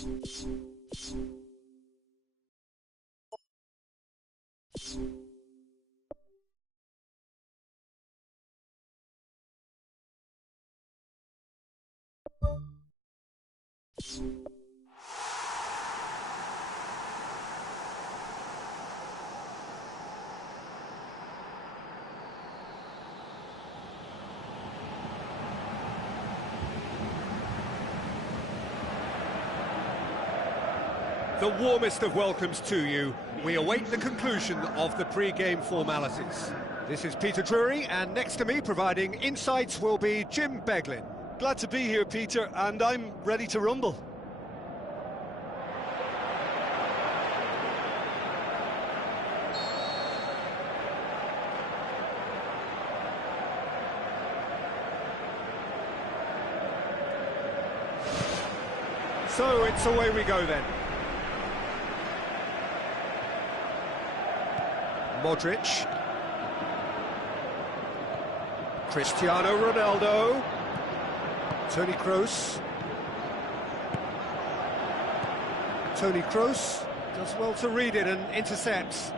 The warmest of welcomes to you. We await the conclusion of the pre-game formalities. This is Peter Drury, and next to me, providing insights, will be Jim Beglin. Glad to be here, Peter, and I'm ready to rumble. So it's away we go then. Modric. Cristiano Ronaldo. Toni Kroos. Toni Kroos does well to read it and intercepts.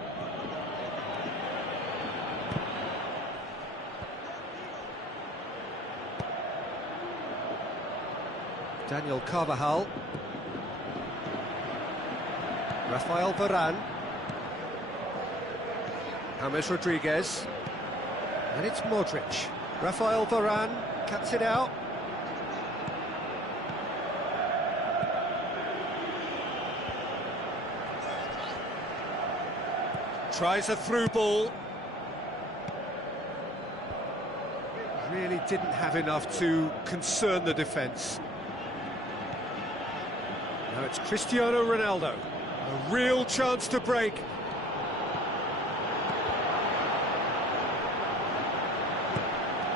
Daniel Carvajal. Rafael Varane. James Rodriguez. And it's Modric. Rafael Varane cuts it out. Tries a through ball. Really didn't have enough to concern the defence. Now it's Cristiano Ronaldo. A real chance to break.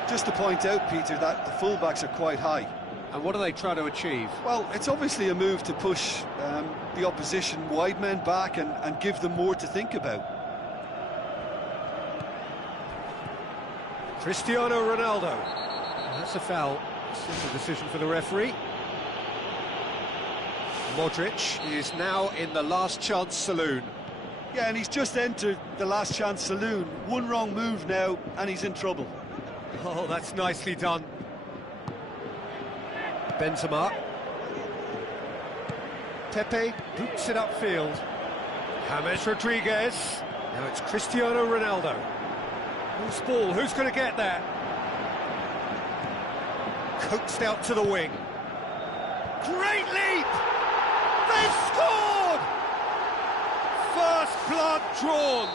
Just to point out, Peter, that the fullbacks are quite high. And what are they trying to achieve? Well, it's obviously a move to push the opposition wide men back and give them more to think about. Cristiano Ronaldo. That's a foul. Simple decision for the referee. Modric is now in the last chance saloon. Yeah, and he's just entered the last chance saloon. One wrong move now, and he's in trouble. Oh, that's nicely done. Benzema. Pepe boots it upfield. James Rodriguez. Now it's Cristiano Ronaldo. Loose ball, who's going to get there? Coaxed out to the wing. Great leap! They've scored! First blood drawn.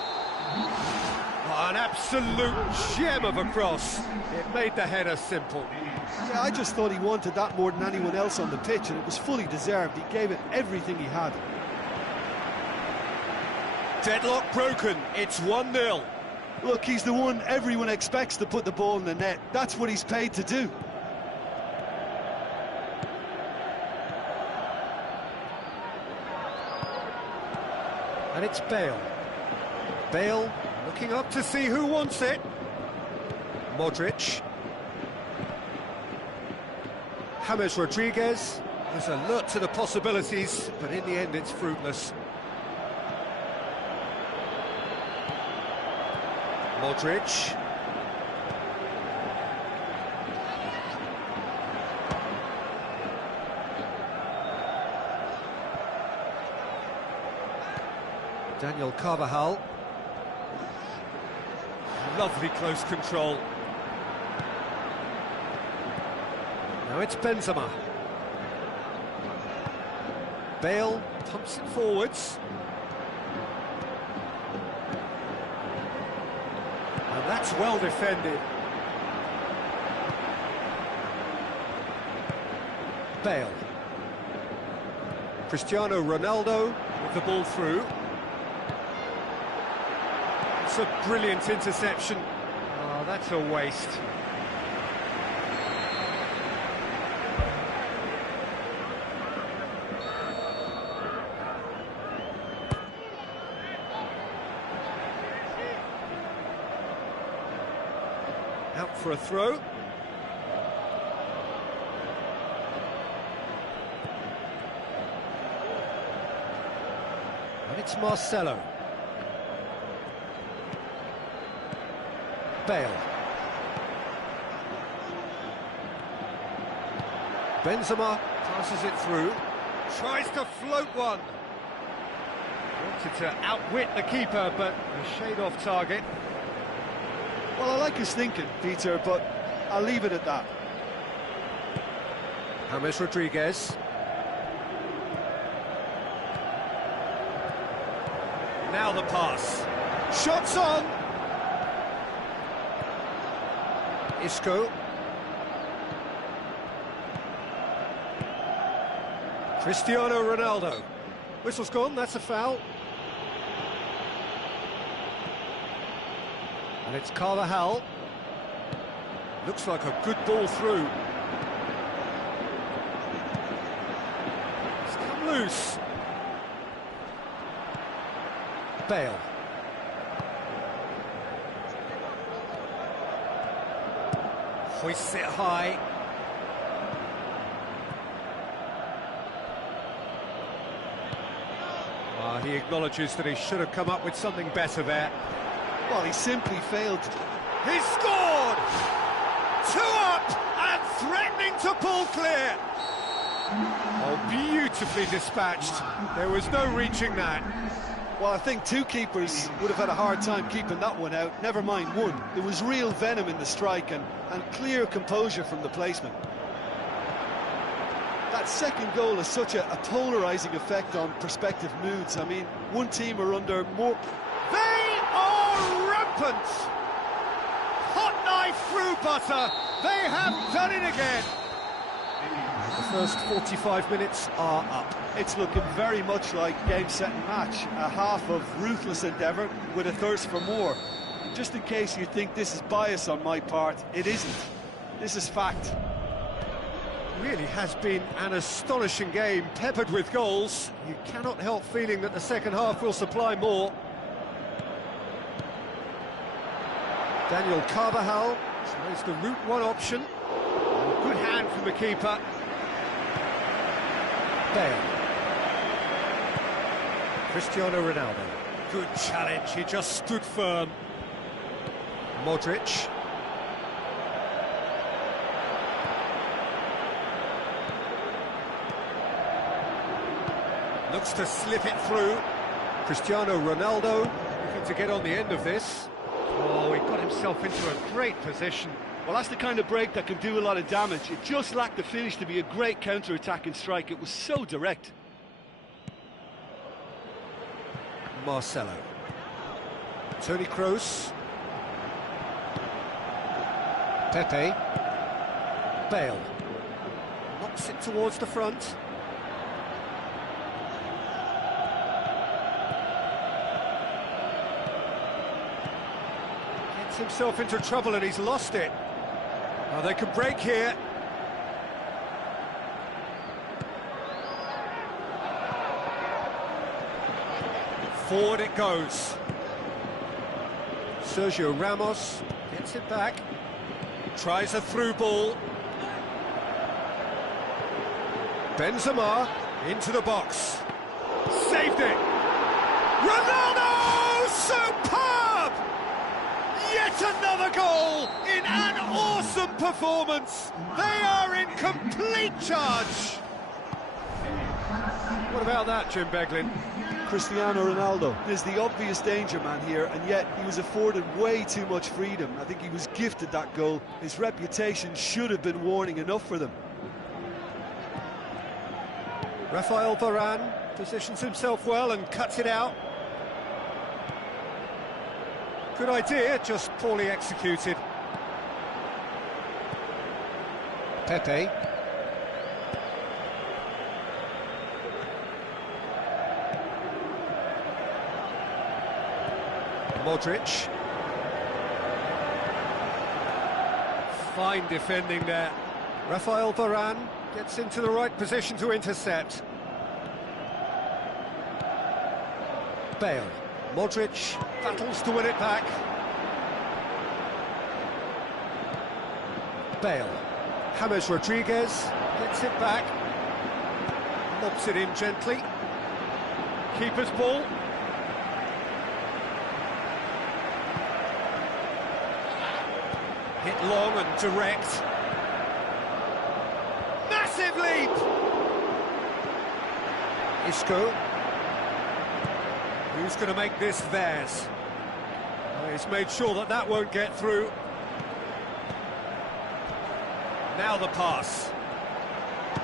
Oh, an absolute gem of a cross. It made the header simple. Yeah, I just thought he wanted that more than anyone else on the pitch, and it was fully deserved. He gave it everything he had. Deadlock broken. It's 1-0. Look, he's the one everyone expects to put the ball in the net. That's what he's paid to do. And it's Bale. Bale looking up to see who wants it. Modric. James Rodriguez is alert to the possibilities, but in the end it's fruitless. Modric. Daniel Carvajal. Lovely close control. Now it's Benzema. Bale pumps it forwards. And that's well defended. Bale. Cristiano Ronaldo with the ball through. It's a brilliant interception. Oh, that's a waste. Out for a throw. And it's Marcelo. Bale. Benzema passes it through. Tries to float one. Wanted to outwit the keeper, but a shade off target. Well, I like his thinking, Peter, but I'll leave it at that. James Rodriguez. Now the pass. Shots on. Isco. Cristiano Ronaldo. Whistle's gone, that's a foul. And it's Carvajal. Looks like a good ball through. It's come loose. Bale. Hoists it high. He acknowledges that he should have come up with something better there. Well, he simply failed. He scored! 2 up and threatening to pull clear. Oh, beautifully dispatched. There was no reaching that. Well, I think 2 keepers would have had a hard time keeping that one out, never mind 1. There was real venom in the strike and clear composure from the placement. That second goal has such a polarising effect on prospective moods. I mean, one team are under more... They are rampant! Hot knife through butter. They have done it again. The first 45 minutes are up. It's looking very much like game, set and match. A half of ruthless endeavour with a thirst for more. Just in case you think this is bias on my part, it isn't. This is fact. Really has been an astonishing game, peppered with goals. You cannot help feeling that the second half will supply more. Daniel Carvajal tries the route 1 option. Good hand from the keeper. Bale. Cristiano Ronaldo. Good challenge, he just stood firm. Modric. Looks to slip it through. Cristiano Ronaldo looking to get on the end of this. Oh, he got himself into a great position. Well, that's the kind of break that can do a lot of damage. It just lacked the finish to be a great counter-attacking strike. It was so direct. Marcelo. Toni Kroos. Pepe. Bale. Knocks it towards the front. Gets himself into trouble and he's lost it. Oh, they can break here. Forward it goes. Sergio Ramos gets it back. Tries a through ball. Benzema into the box. Saved it. Ronaldo! Superb! Yet another goal in an awesome performance. They are in complete charge. What about that, Jim Beglin? Cristiano Ronaldo is the obvious danger man here, and yet he was afforded way too much freedom. I think he was gifted that goal. His reputation should have been warning enough for them. Rafael Varane positions himself well and cuts it out. Good idea, just poorly executed. Pepe. Modric. Fine defending there. Rafael Varane gets into the right position to intercept. Bale. Modric battles to win it back. Bale. James Rodriguez gets it back. Lobs it in gently. Keeper's ball. Hit long and direct. Massive leap! Isco. Who's going to make this theirs? Oh, he's made sure that that won't get through. Now the pass.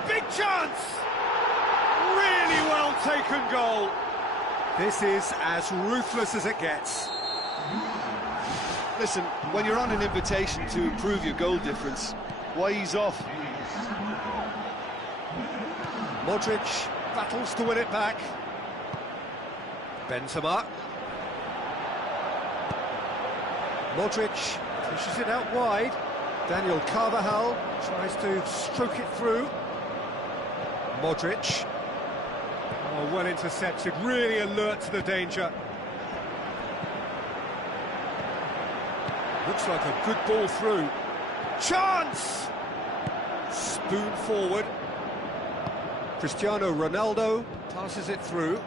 Big chance! Really well taken goal. This is as ruthless as it gets. Listen, when you're on an invitation to improve your goal difference, why ease off? Modric battles to win it back. Benzema. Modric pushes it out wide. Daniel Carvajal tries to stroke it through. Modric. Oh, well intercepted, really alert to the danger. Looks like a good ball through. Chance! Spoon forward. Cristiano Ronaldo passes it through.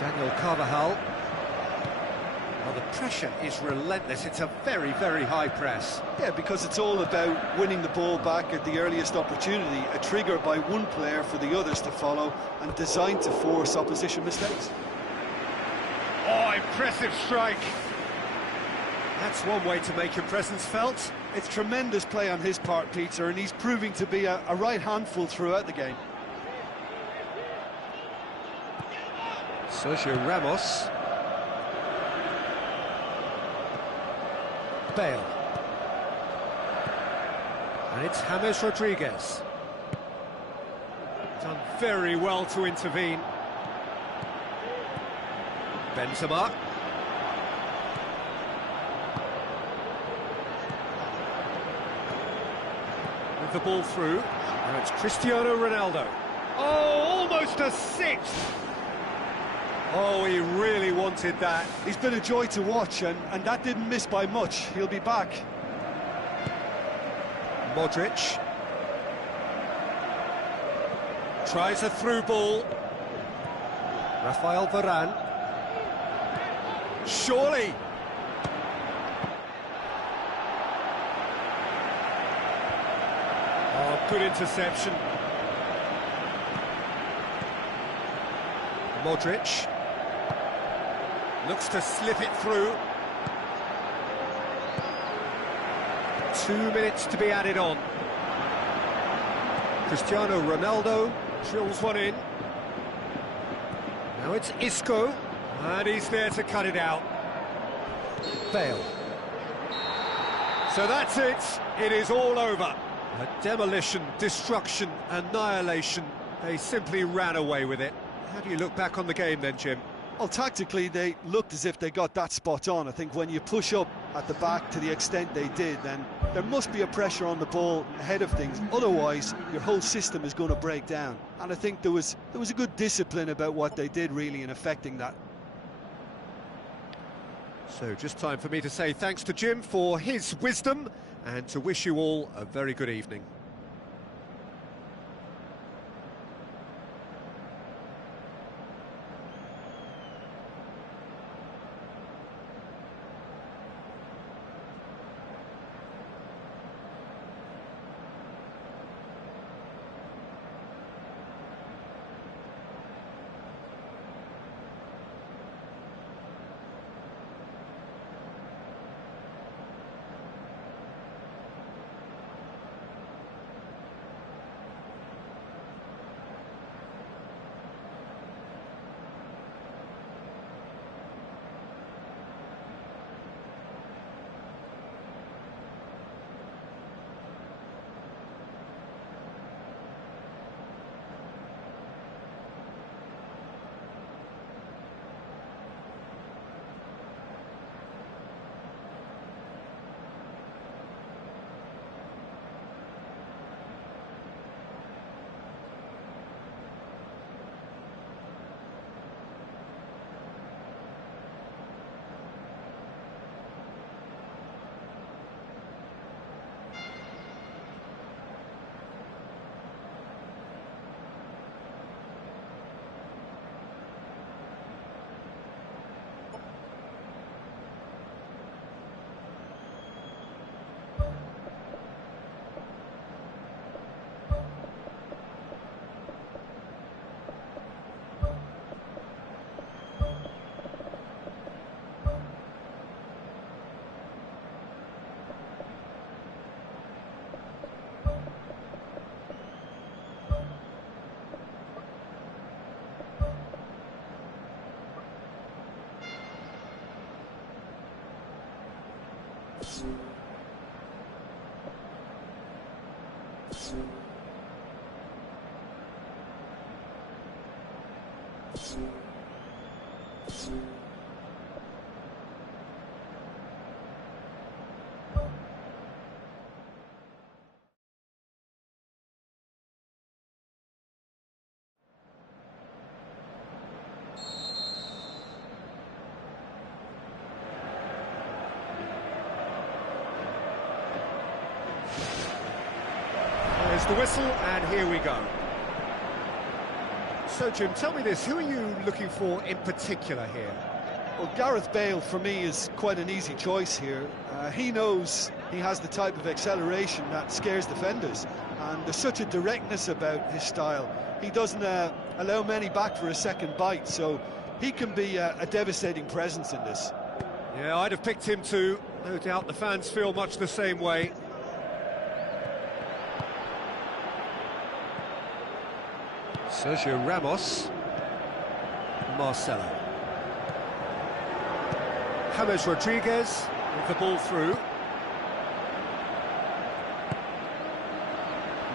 Daniel Carvajal. Well, the pressure is relentless. It's a very, very high press. Yeah, because it's all about winning the ball back at the earliest opportunity, a trigger by one player for the others to follow, and designed to force opposition mistakes. Oh, impressive strike. That's one way to make your presence felt. It's tremendous play on his part, Peter, and he's proving to be a right handful throughout the game. Sergio Ramos. Bale. And it's James Rodriguez. Done very well to intervene. Benzema. With the ball through. Now it's Cristiano Ronaldo. Oh, almost a sixth! Oh, he really wanted that. He's been a joy to watch, and that didn't miss by much. He'll be back. Modric. Tries a through ball. Rafael Varane. Surely. Oh, good interception. Modric. Looks to slip it through. 2 minutes to be added on. Cristiano Ronaldo drills one in. Now it's Isco, and he's there to cut it out. Bale. So that's it. It is all over. A demolition, destruction, annihilation. They simply ran away with it. How do you look back on the game then, Jim? Well, tactically, they looked as if they got that spot on. I think when you push up at the back to the extent they did, then there must be a pressure on the ball ahead of things. Otherwise, your whole system is going to break down. And I think there was a good discipline about what they did, really, in affecting that. So just time for me to say thanks to Jim for his wisdom and to wish you all a very good evening. There's the whistle, and here we go. So, Jim, tell me this, who are you looking for in particular here? Well, Gareth Bale, for me, is quite an easy choice here. He knows he has the type of acceleration that scares defenders, and there's such a directness about his style. He doesn't allow many back for a second bite, so he can be a devastating presence in this. Yeah, I'd have picked him too. No doubt the fans feel much the same way. Sergio Ramos. Marcelo. James Rodriguez with the ball through.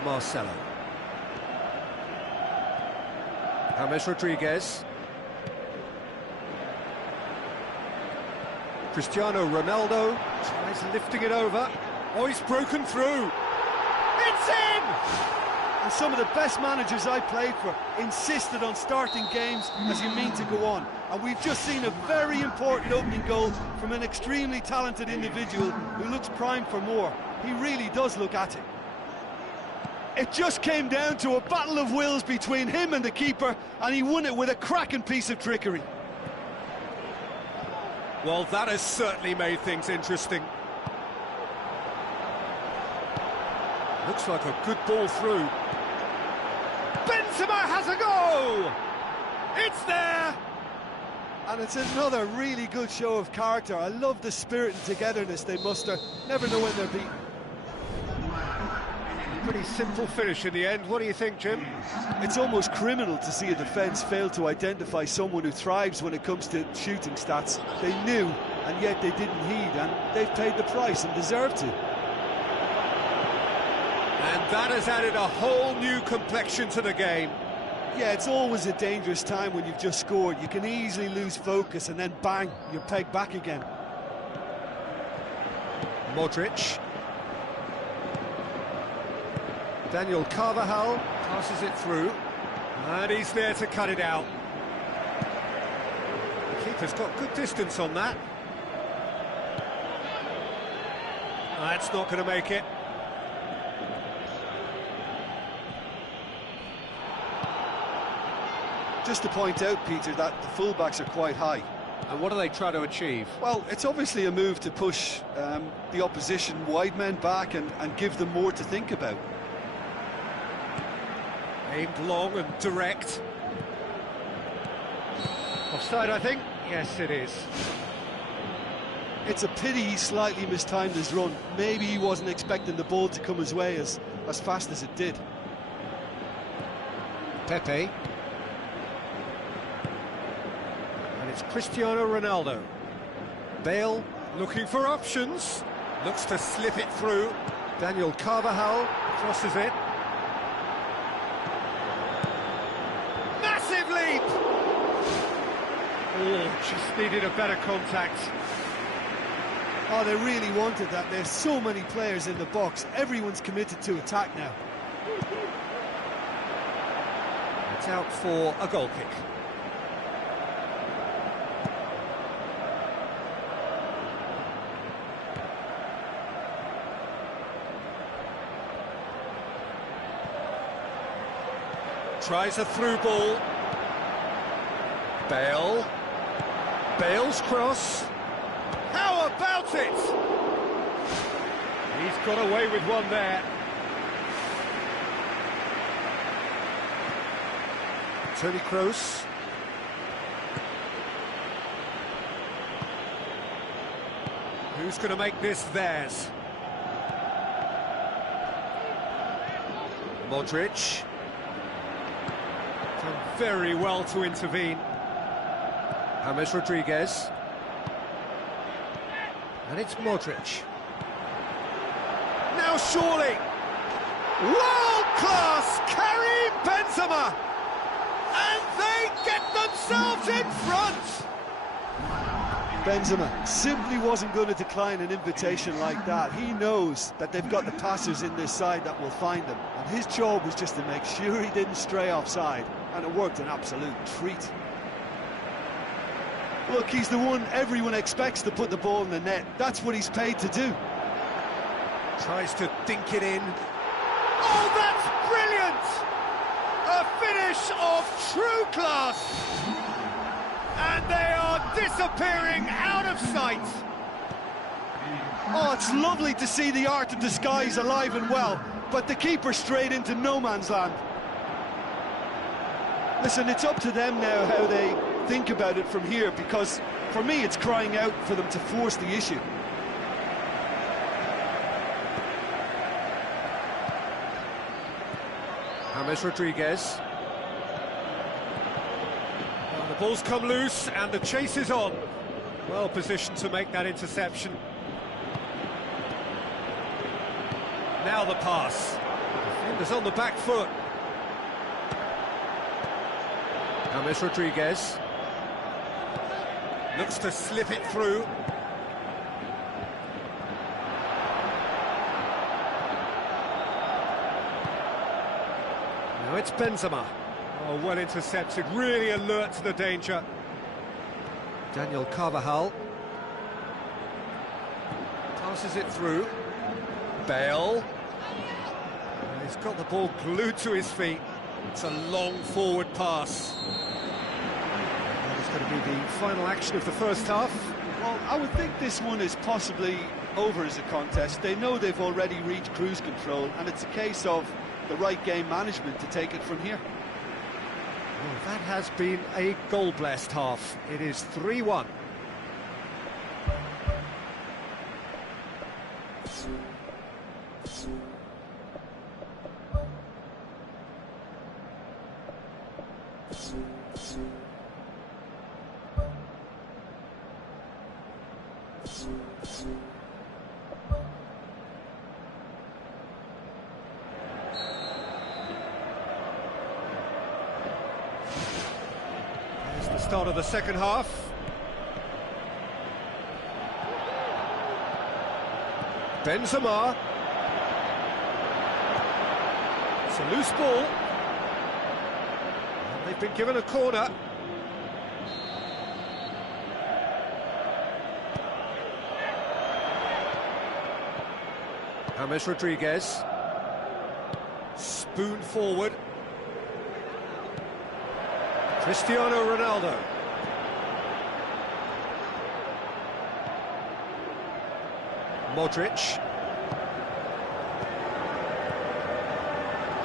Marcelo. James Rodriguez. Cristiano Ronaldo tries lifting it over. Oh, he's broken through. It's in! And some of the best managers I played for insisted on starting games as you mean to go on. And we've just seen a very important opening goal from an extremely talented individual who looks primed for more. He really does look at it. It just came down to a battle of wills between him and the keeper, and he won it with a cracking piece of trickery. Well, that has certainly made things interesting. Looks like a good ball through. Benzema has a go! It's there! And it's another really good show of character. I love the spirit and togetherness they muster. Never know when they're beaten. Pretty simple finish in the end. What do you think, Jim? It's almost criminal to see a defence fail to identify someone who thrives when it comes to shooting stats. They knew, and yet they didn't heed, and they've paid the price and deserve to. And that has added a whole new complexion to the game. Yeah, it's always a dangerous time when you've just scored. You can easily lose focus and then bang, you're pegged back again. Modric. Daniel Carvajal passes it through. And he's there to cut it out. The keeper's got good distance on that. That's not going to make it. Just to point out, Peter, that the fullbacks are quite high. And what do they try to achieve? Well, it's obviously a move to push the opposition wide men back and give them more to think about. Aimed long and direct. Offside, I think. Yes, it is. It's a pity he slightly mistimed his run. Maybe he wasn't expecting the ball to come his way as fast as it did. Pepe. And it's Cristiano Ronaldo. Bale looking for options. Looks to slip it through. Daniel Carvajal crosses it. Massive leap! Oh, just needed a better contact. Oh, they really wanted that. There's so many players in the box. Everyone's committed to attack now. It's out for a goal kick. Tries a through ball. Bale. Bale's cross. How about it? He's got away with one there. Toni Kroos. Who's going to make this theirs? Modric. Done very well to intervene. James Rodriguez. And it's Modric. surely. World-class Karim Benzema! And they get themselves in front! Benzema simply wasn't going to decline an invitation like that. He knows that they've got the passers in this side that will find them, and his job was just to make sure he didn't stray offside, and it worked an absolute treat. Look, he's the one everyone expects to put the ball in the net. That's what he's paid to do. Tries to dink it in. Oh, that's brilliant! A finish of true class! And they are disappearing out of sight. Oh, it's lovely to see the art of disguise alive and well, but the keeper straight into no man's land. Listen, it's up to them now how they think about it from here, because for me it's crying out for them to force the issue. James Rodriguez. The ball's come loose and the chase is on. Well positioned to make that interception. Now the pass. Defender's on the back foot. James Rodriguez looks to slip it through. Now it's Benzema. Oh, well intercepted, really alert to the danger. Daniel Carvajal passes it through. Bale. He's got the ball glued to his feet. It's a long forward pass. That is going to be the final action of the first half. Well, I would think this one is possibly over as a contest. They know they've already reached cruise control, and it's a case of the right game management to take it from here. Well, that has been a goal-blessed half. It is 3-1. It's the start of the second half. Benzema. It's a loose ball. And they've been given a corner. James Rodriguez. Spoon forward. Cristiano Ronaldo. Modric.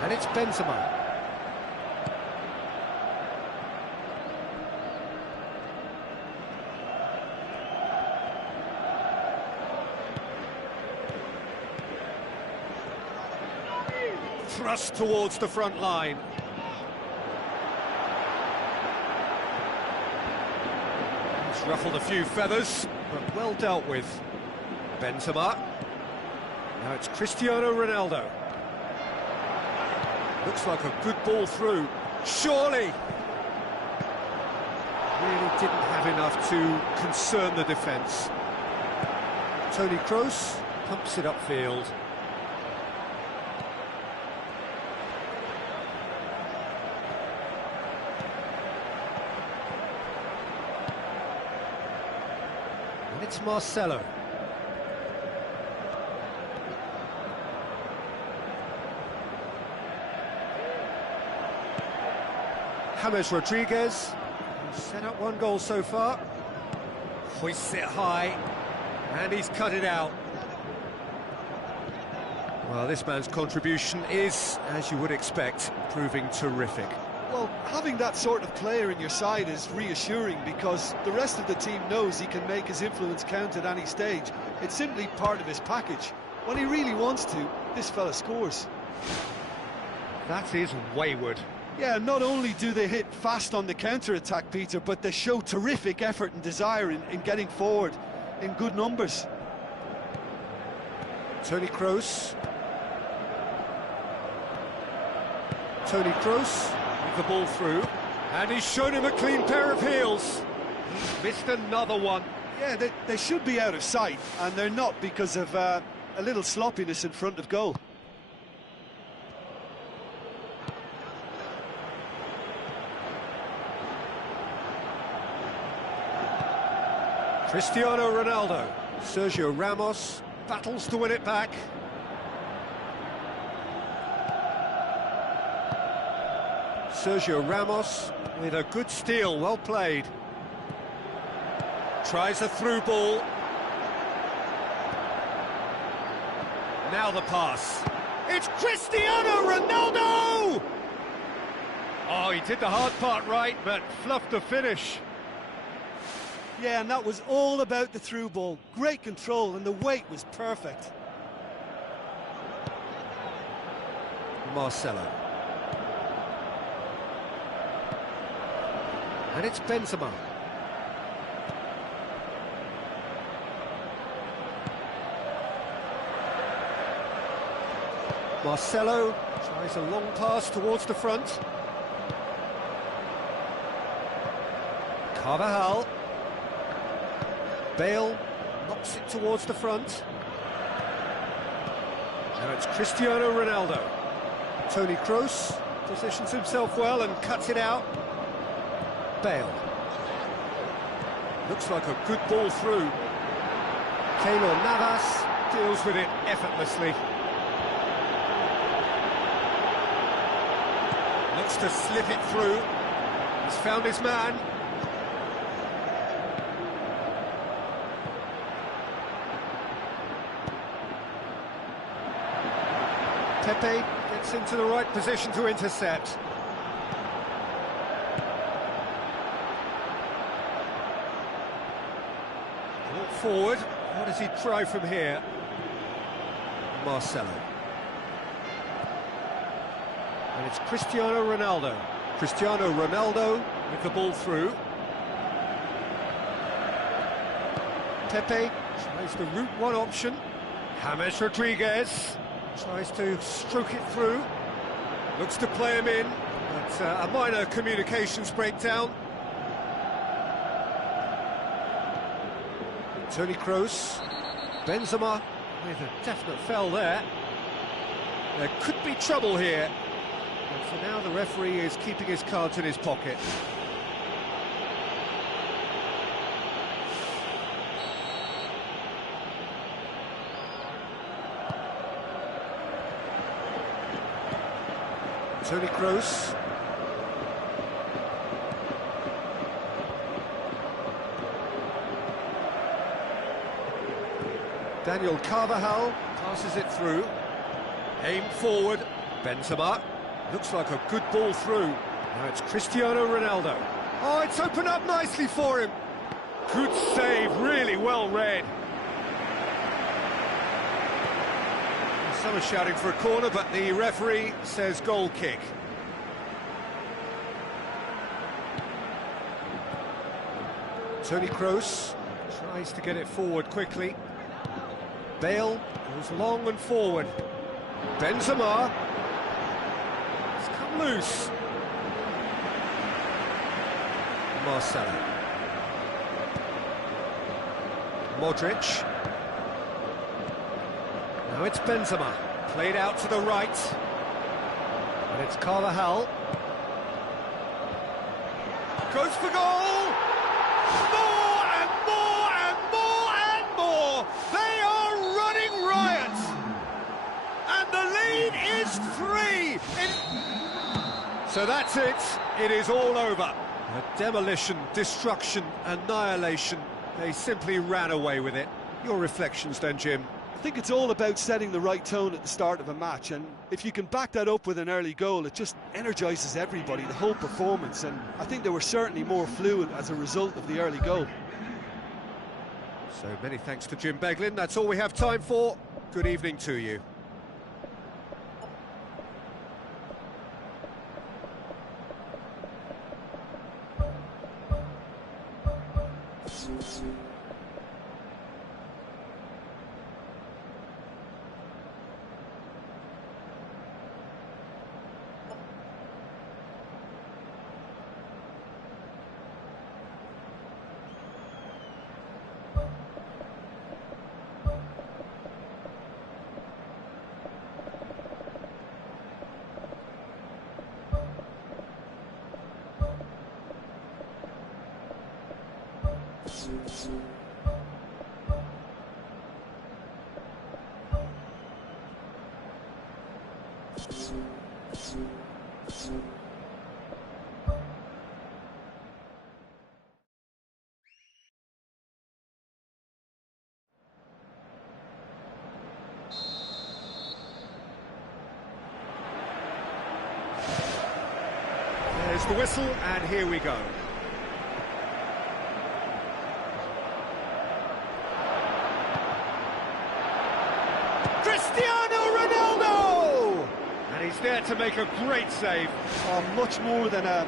And it's Benzema. Thrust towards the front line. He's ruffled a few feathers, but well dealt with. Benzema. Now it's Cristiano Ronaldo. Looks like a good ball through. Surely! Really didn't have enough to concern the defence. Toni Kroos pumps it upfield. And it's Marcelo. James Rodriguez, set up one goal so far. Hoists it high, and he's cut it out. Well, this man's contribution is, as you would expect, proving terrific. Well, having that sort of player in your side is reassuring, because the rest of the team knows he can make his influence count at any stage. It's simply part of his package. When he really wants to, this fella scores. That is wayward. Yeah, not only do they hit fast on the counter-attack, Peter, but they show terrific effort and desire in getting forward in good numbers. Toni Kroos. Toni Kroos with the ball through, and he's shown him a clean pair of heels. He's missed another one. Yeah, they should be out of sight, and they're not because of a little sloppiness in front of goal. Cristiano Ronaldo. Sergio Ramos battles to win it back. Sergio Ramos with a good steal, well played. Tries a through ball. Now the pass. It's Cristiano Ronaldo! Oh, he did the hard part right, but fluffed the finish. Yeah, and that was all about the through ball. Great control, and the weight was perfect. Marcelo. And it's Benzema. Marcelo tries a long pass towards the front. Carvajal. Bale knocks it towards the front. Now it's Cristiano Ronaldo. Toni Kroos positions himself well and cuts it out. Bale. Looks like a good ball through. Keylor Navas deals with it effortlessly. Looks to slip it through. He's found his man. Pepe gets into the right position to intercept. Brought forward. What does he try from here? Marcelo. And it's Cristiano Ronaldo. Cristiano Ronaldo with the ball through. Pepe tries the route one option. James Rodriguez tries to stroke it through. Looks to play him in, but a minor communications breakdown. Toni Kroos. Benzema with a definite foul there. There could be trouble here. And for now, the referee is keeping his cards in his pocket. Toni Kroos. Daniel Carvajal passes it through. Aimed forward. Benzema. Looks like a good ball through. Now it's Cristiano Ronaldo. Oh, it's opened up nicely for him. Good save, really well read. Some are shouting for a corner, but the referee says goal kick. Toni Kroos tries to get it forward quickly. Bale goes long and forward. Benzema. It's come loose. Marcelo. Modric. Now it's Benzema, played out to the right, and it's Carvajal. Goes for goal! More and more and more and more! They are running riot! And the lead is 3! So that's it, it is all over. A demolition, destruction, annihilation. They simply ran away with it. Your reflections then, Jim? I think it's all about setting the right tone at the start of a match, and if you can back that up with an early goal, it just energises everybody, the whole performance, and I think they were certainly more fluid as a result of the early goal. So many thanks to Jim Beglin. That's all we have time for. Good evening to you. There's the whistle, and here we go. Cristiano Ronaldo! And he's there to make a great save. Much more than a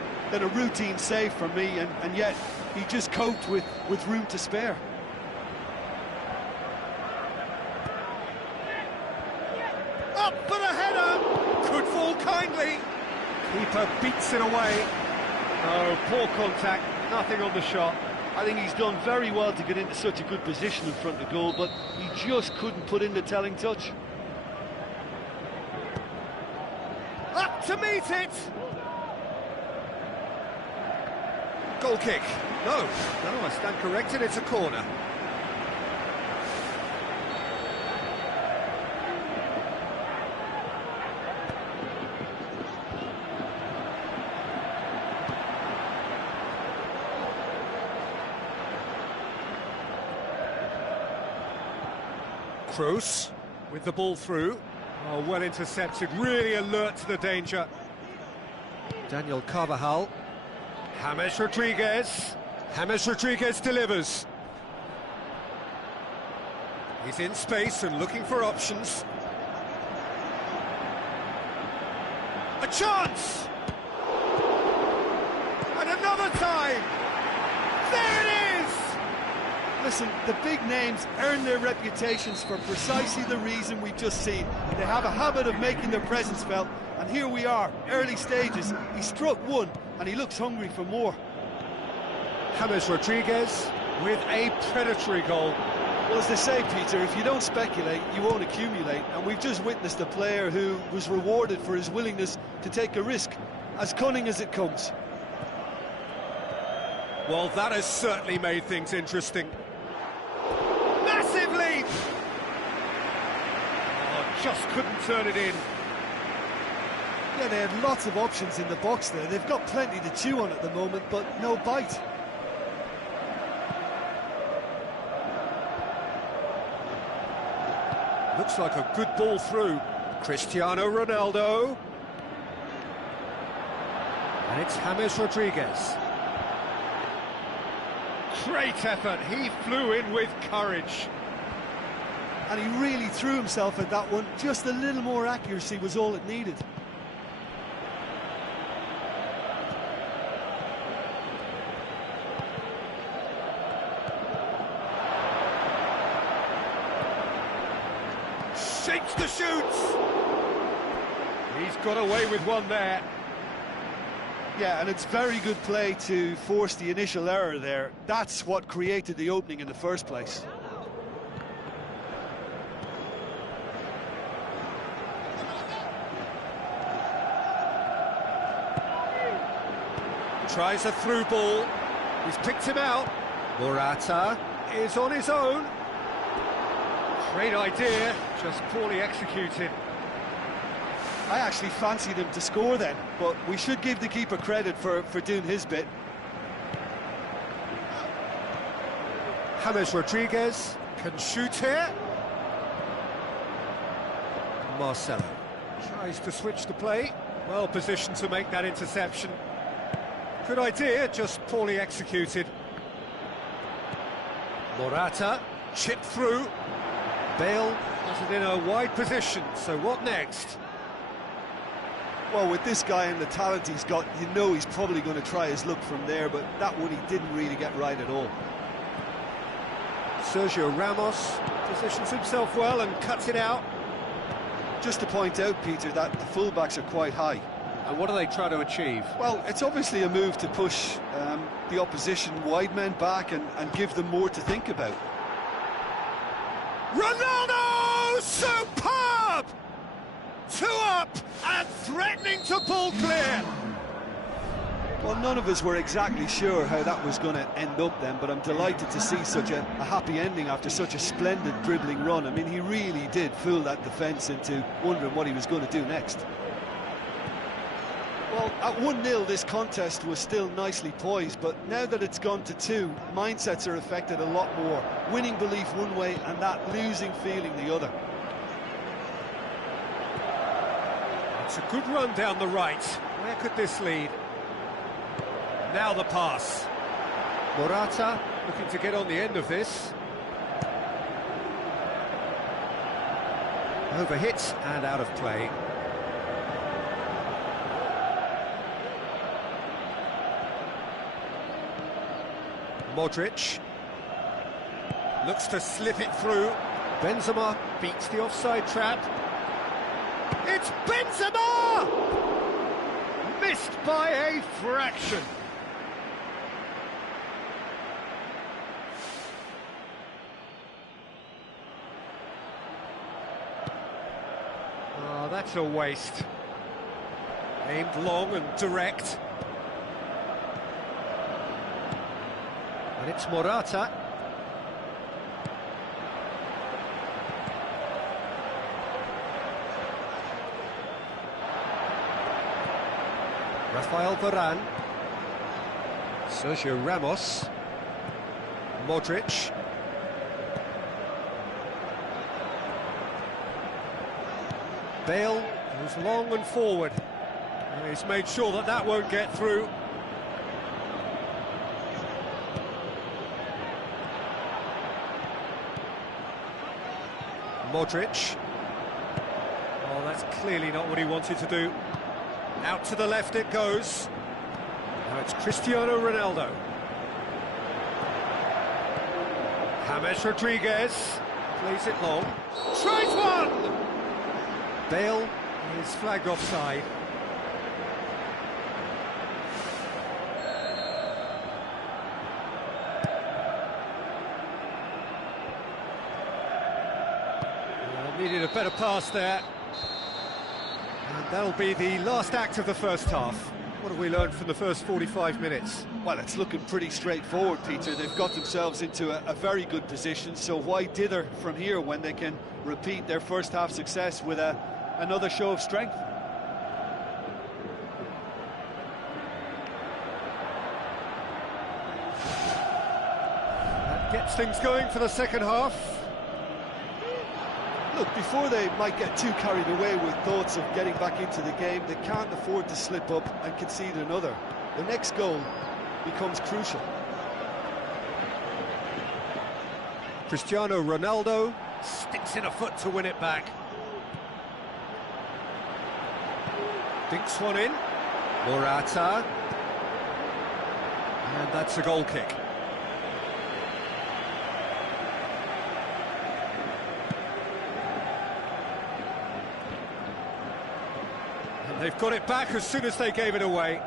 routine save for me, and yet he just coped with room to spare. Up for the header! Could fall kindly. Keeper beats it away. Oh, poor contact, nothing on the shot. I think he's done very well to get into such a good position in front of goal, but he just couldn't put in the telling touch. Up to meet it! Goal kick. No, I stand corrected, it's a corner. Kroos with the ball through. Oh, well intercepted, really alert to the danger. Daniel Carvajal. James Rodriguez. James Rodriguez delivers. He's in space and looking for options. A chance! And another time! There it is! Listen, the big names earn their reputations for precisely the reason we've just seen. They have a habit of making their presence felt, and here we are, early stages. He struck one, and he looks hungry for more. James Rodriguez with a predatory goal. Well, as they say, Peter, if you don't speculate, you won't accumulate, and we've just witnessed a player who was rewarded for his willingness to take a risk, as cunning as it comes. Well, that has certainly made things interesting. Massive leap! Oh, just couldn't turn it in. Yeah, they had lots of options in the box there. They've got plenty to chew on at the moment, but no bite. Looks like a good ball through. Cristiano Ronaldo. And it's James Rodriguez. Great effort, he flew in with courage. And he really threw himself at that one. Just a little more accuracy was all it needed. Shakes the shoots. He's got away with one there. Yeah, and it's very good play to force the initial error there. That's what created the opening in the first place. Tries a through ball. He's picked him out. Morata is on his own. Great idea, just poorly executed. I actually fancied him to score then, but we should give the keeper credit for doing his bit. James Rodriguez can shoot here. Marcelo tries to switch the play. Well positioned to make that interception. Good idea, just poorly executed. Morata chipped through. Bale has it in a wide position, so what next? Well, with this guy and the talent he's got, you know he's probably going to try his luck from there, but that one he didn't really get right at all. Sergio Ramos positions himself well and cuts it out. Just to point out, Peter, that the fullbacks are quite high. And what do they try to achieve? Well, it's obviously a move to push the opposition wide men back and give them more to think about. Ronaldo! Superb! Two up and threatening to pull clear. Well, none of us were exactly sure how that was going to end up then, but I'm delighted to see such a happy ending after such a splendid dribbling run. I mean, he really did fool that defence into wondering what he was going to do next. Well, at 1-0 this contest was still nicely poised, but now that it's gone to 2, mindsets are affected a lot more. Winning belief one way and that losing feeling the other. It's a good run down the right. Where could this lead? Now the pass. Morata looking to get on the end of this. Overhit and out of play. Modric looks to slip it through. Benzema beats the offside trap. It's Benzema! Missed by a fraction. Oh, that's a waste. Aimed long and direct. And it's Morata. Rafael Varane. Sergio Ramos. Modric. Bale goes long and forward. And he's made sure that that won't get through. Modric. Oh, that's clearly not what he wanted to do. Out to the left it goes. Now it's Cristiano Ronaldo. James Rodriguez plays it long. Tries one! Bale is flagged offside. Needed a better pass there. And that'll be the last act of the first half. What have we learned from the first 45 minutes? Well, it's looking pretty straightforward, Peter. They've got themselves into a very good position, so why dither from here when they can repeat their first half success with another show of strength? That gets things going for the second half. Look, before they might get too carried away with thoughts of getting back into the game, they can't afford to slip up and concede another. The next goal becomes crucial. Cristiano Ronaldo sticks in a foot to win it back. Dinks one in. Morata. And that's a goal kick. They've got it back as soon as they gave it away.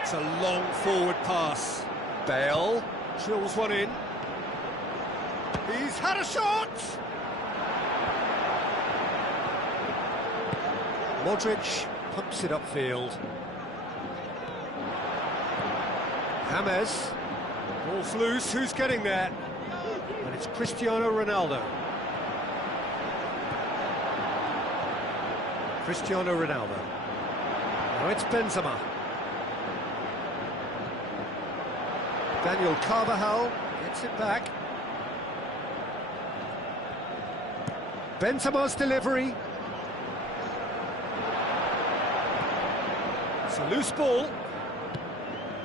It's a long forward pass. Bale drills one in. He's had a shot! Modric pumps it upfield. James. Ball's loose, who's getting there? And it's Cristiano Ronaldo. Cristiano Ronaldo. Now it's Benzema. Daniel Carvajal gets it back. Benzema's delivery. It's a loose ball.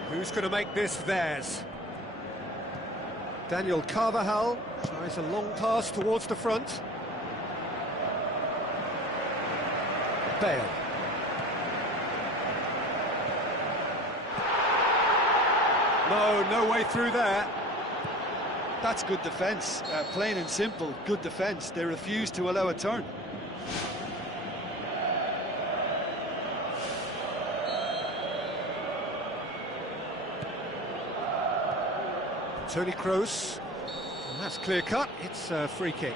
Who's going to make this theirs? Daniel Carvajal tries a long pass towards the front. Bale. No way through there. That's good defence, plain and simple, good defence. They refuse to allow a turn. Toni Kroos. That's clear cut, it's a free kick.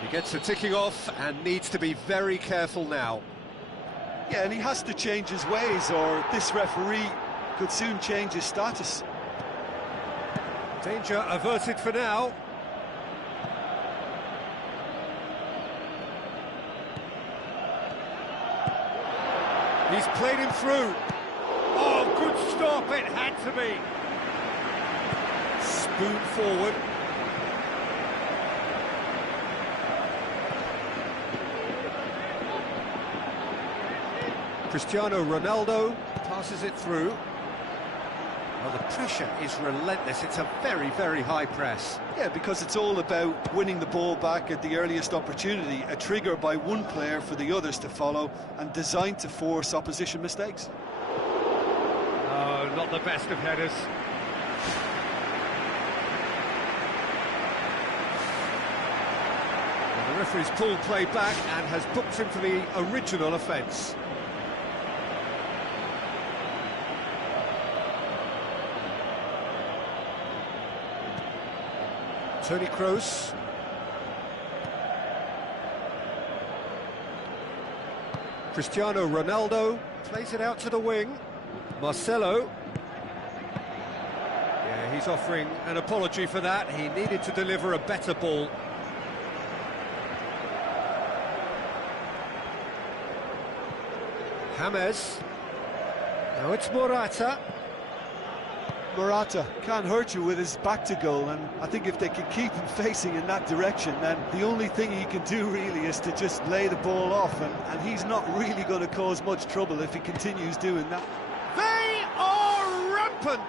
He gets the ticking off and needs to be very careful now. Yeah, and he has to change his ways, or this referee could soon change his status. Danger averted for now. He's played him through. Oh, good stop, it had to be. Spoon forward. Cristiano Ronaldo passes it through. Well, the pressure is relentless. It's a very, very high press. Yeah, because it's all about winning the ball back at the earliest opportunity, a trigger by one player for the others to follow, and designed to force opposition mistakes. Oh, not the best of headers. Well, the referee's pulled play back and has booked him for the original offence. Toni Kroos. Cristiano Ronaldo plays it out to the wing. Marcelo. Yeah, he's offering an apology for that. He needed to deliver a better ball. James. Now it's Morata. Morata can't hurt you with his back to goal, and I think if they can keep him facing in that direction, then the only thing he can do really is to just lay the ball off, and he's not really going to cause much trouble if he continues doing that. They are rampant,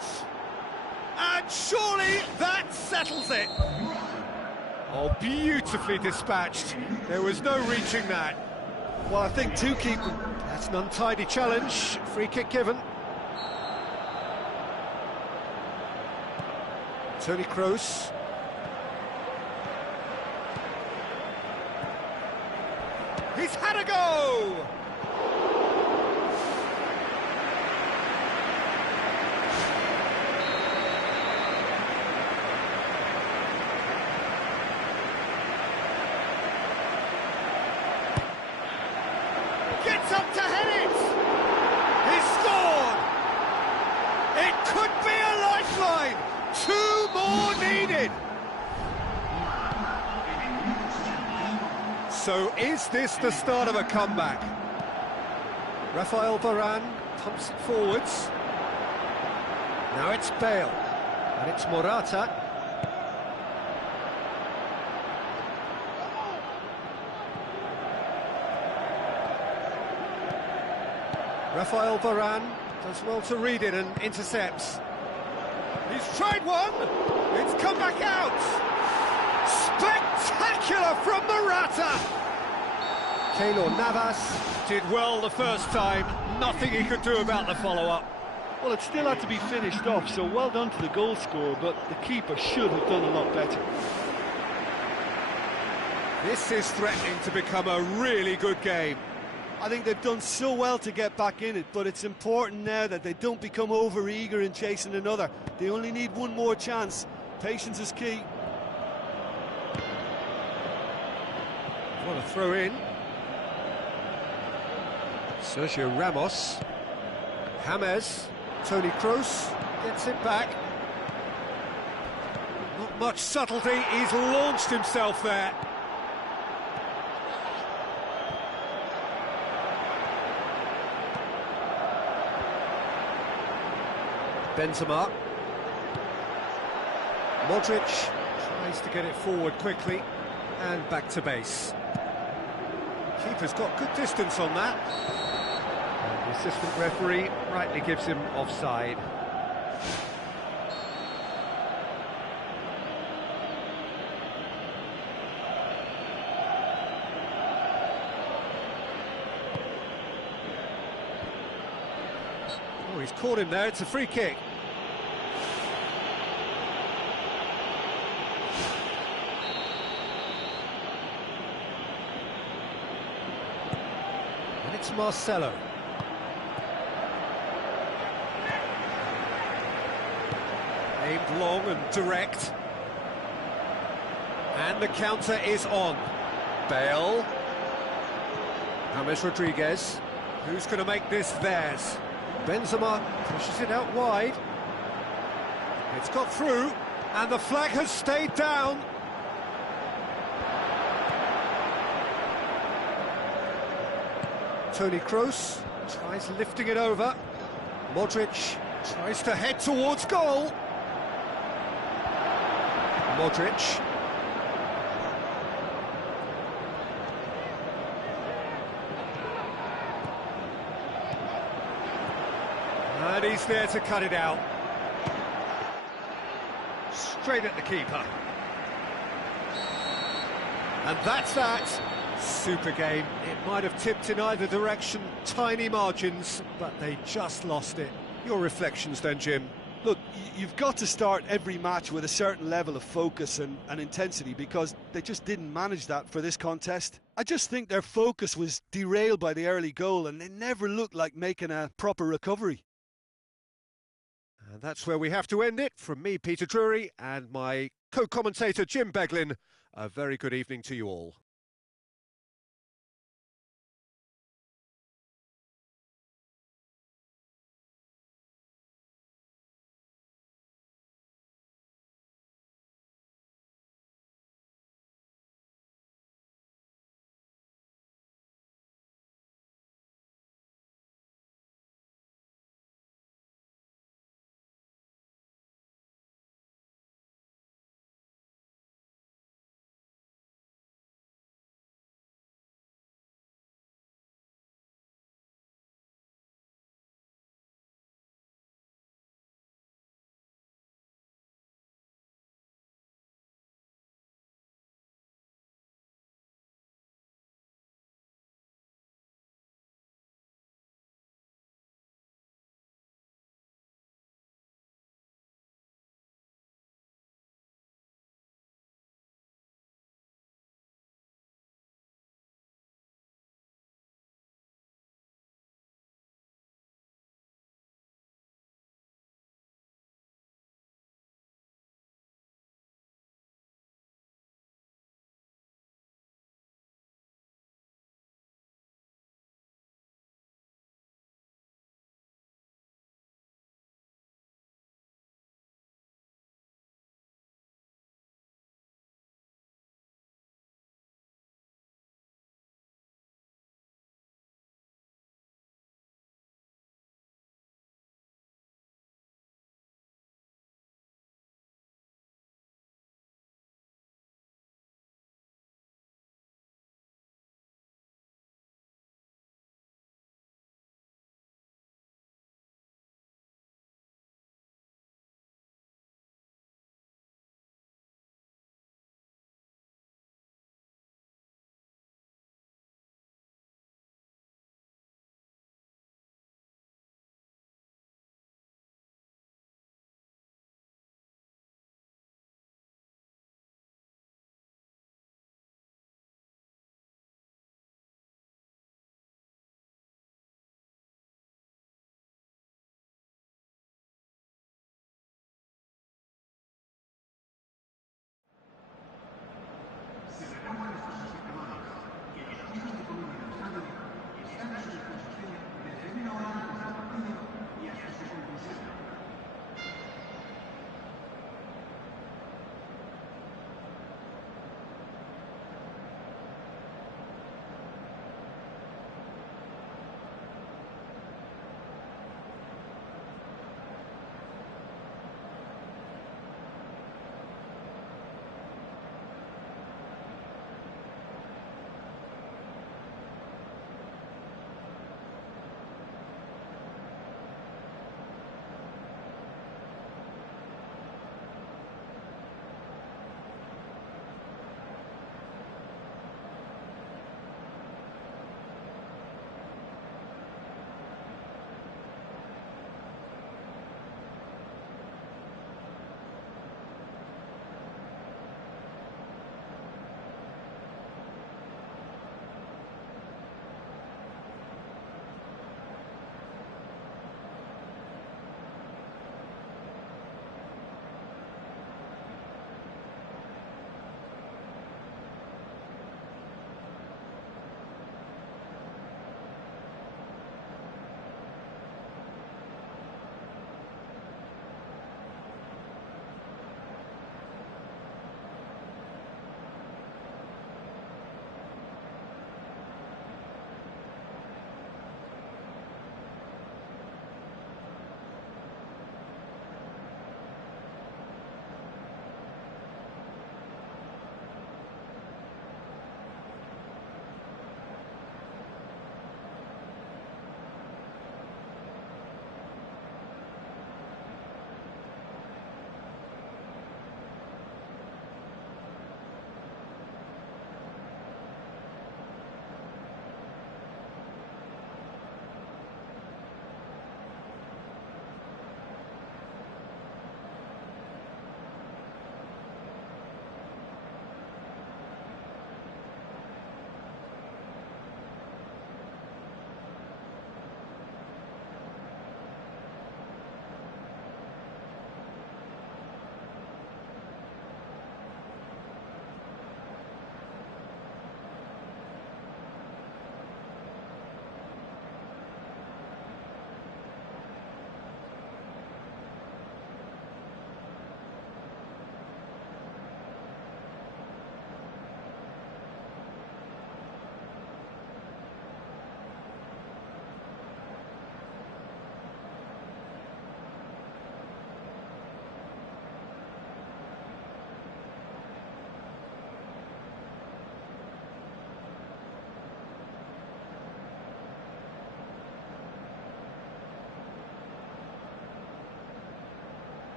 and surely that settles it. Oh, beautifully dispatched. There was no reaching that. Well, I think two keepers. That's an untidy challenge. Free kick given. Toni Kroos. He's had a go! Gets up to head it! He's scored! It could be a lifeline! 2 more needed! So is this the start of a comeback? Rafael Varane pumps it forwards. Now it's Bale, and it's Morata. Rafael Varane does well to read it and intercepts. He's tried one, it's come back out. Spectacular from Morata. Keylor Navas did well the first time, nothing he could do about the follow-up. Well, it still had to be finished off, so well done to the goal scorer, but the keeper should have done a lot better. This is threatening to become a really good game. I think they've done so well to get back in it, but it's important now that they don't become over-eager in chasing another. They only need one more chance. Patience is key. What a throw in. Sergio Ramos. James. Toni Kroos gets it back. Not much subtlety, he's launched himself there. Benzema. Modric tries to get it forward quickly and back to base. Keeper's got good distance on that. And the assistant referee rightly gives him offside. Oh, he's caught him there, it's a free kick. And it's Marcelo. Aimed long and direct. And the counter is on. Bale. James Rodriguez. Who's going to make this theirs? Benzema pushes it out wide. It's got through, and the flag has stayed down. Toni Kroos tries lifting it over. Modric tries to head towards goal. Modric. And he's there to cut it out. Straight at the keeper. And that's that. Super game. It might have tipped in either direction, tiny margins, but they just lost it. Your reflections then, Jim? Look, you've got to start every match with a certain level of focus and intensity, because they just didn't manage that for this contest. I just think their focus was derailed by the early goal, and they never looked like making a proper recovery. And that's where we have to end it. From me, Peter Drury, and my co-commentator, Jim Beglin, a very good evening to you all.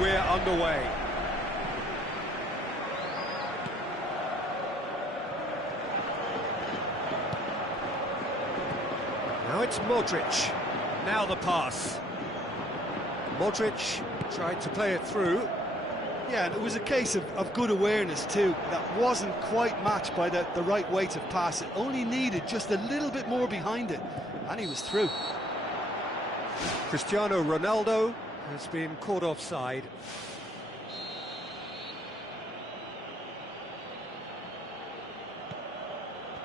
We're underway. Now it's Modric. Now the pass. Modric tried to play it through. Yeah, and it was a case of good awareness too. That wasn't quite matched by the right weight of pass. It only needed just a little bit more behind it, and he was through. Cristiano Ronaldo has been caught offside.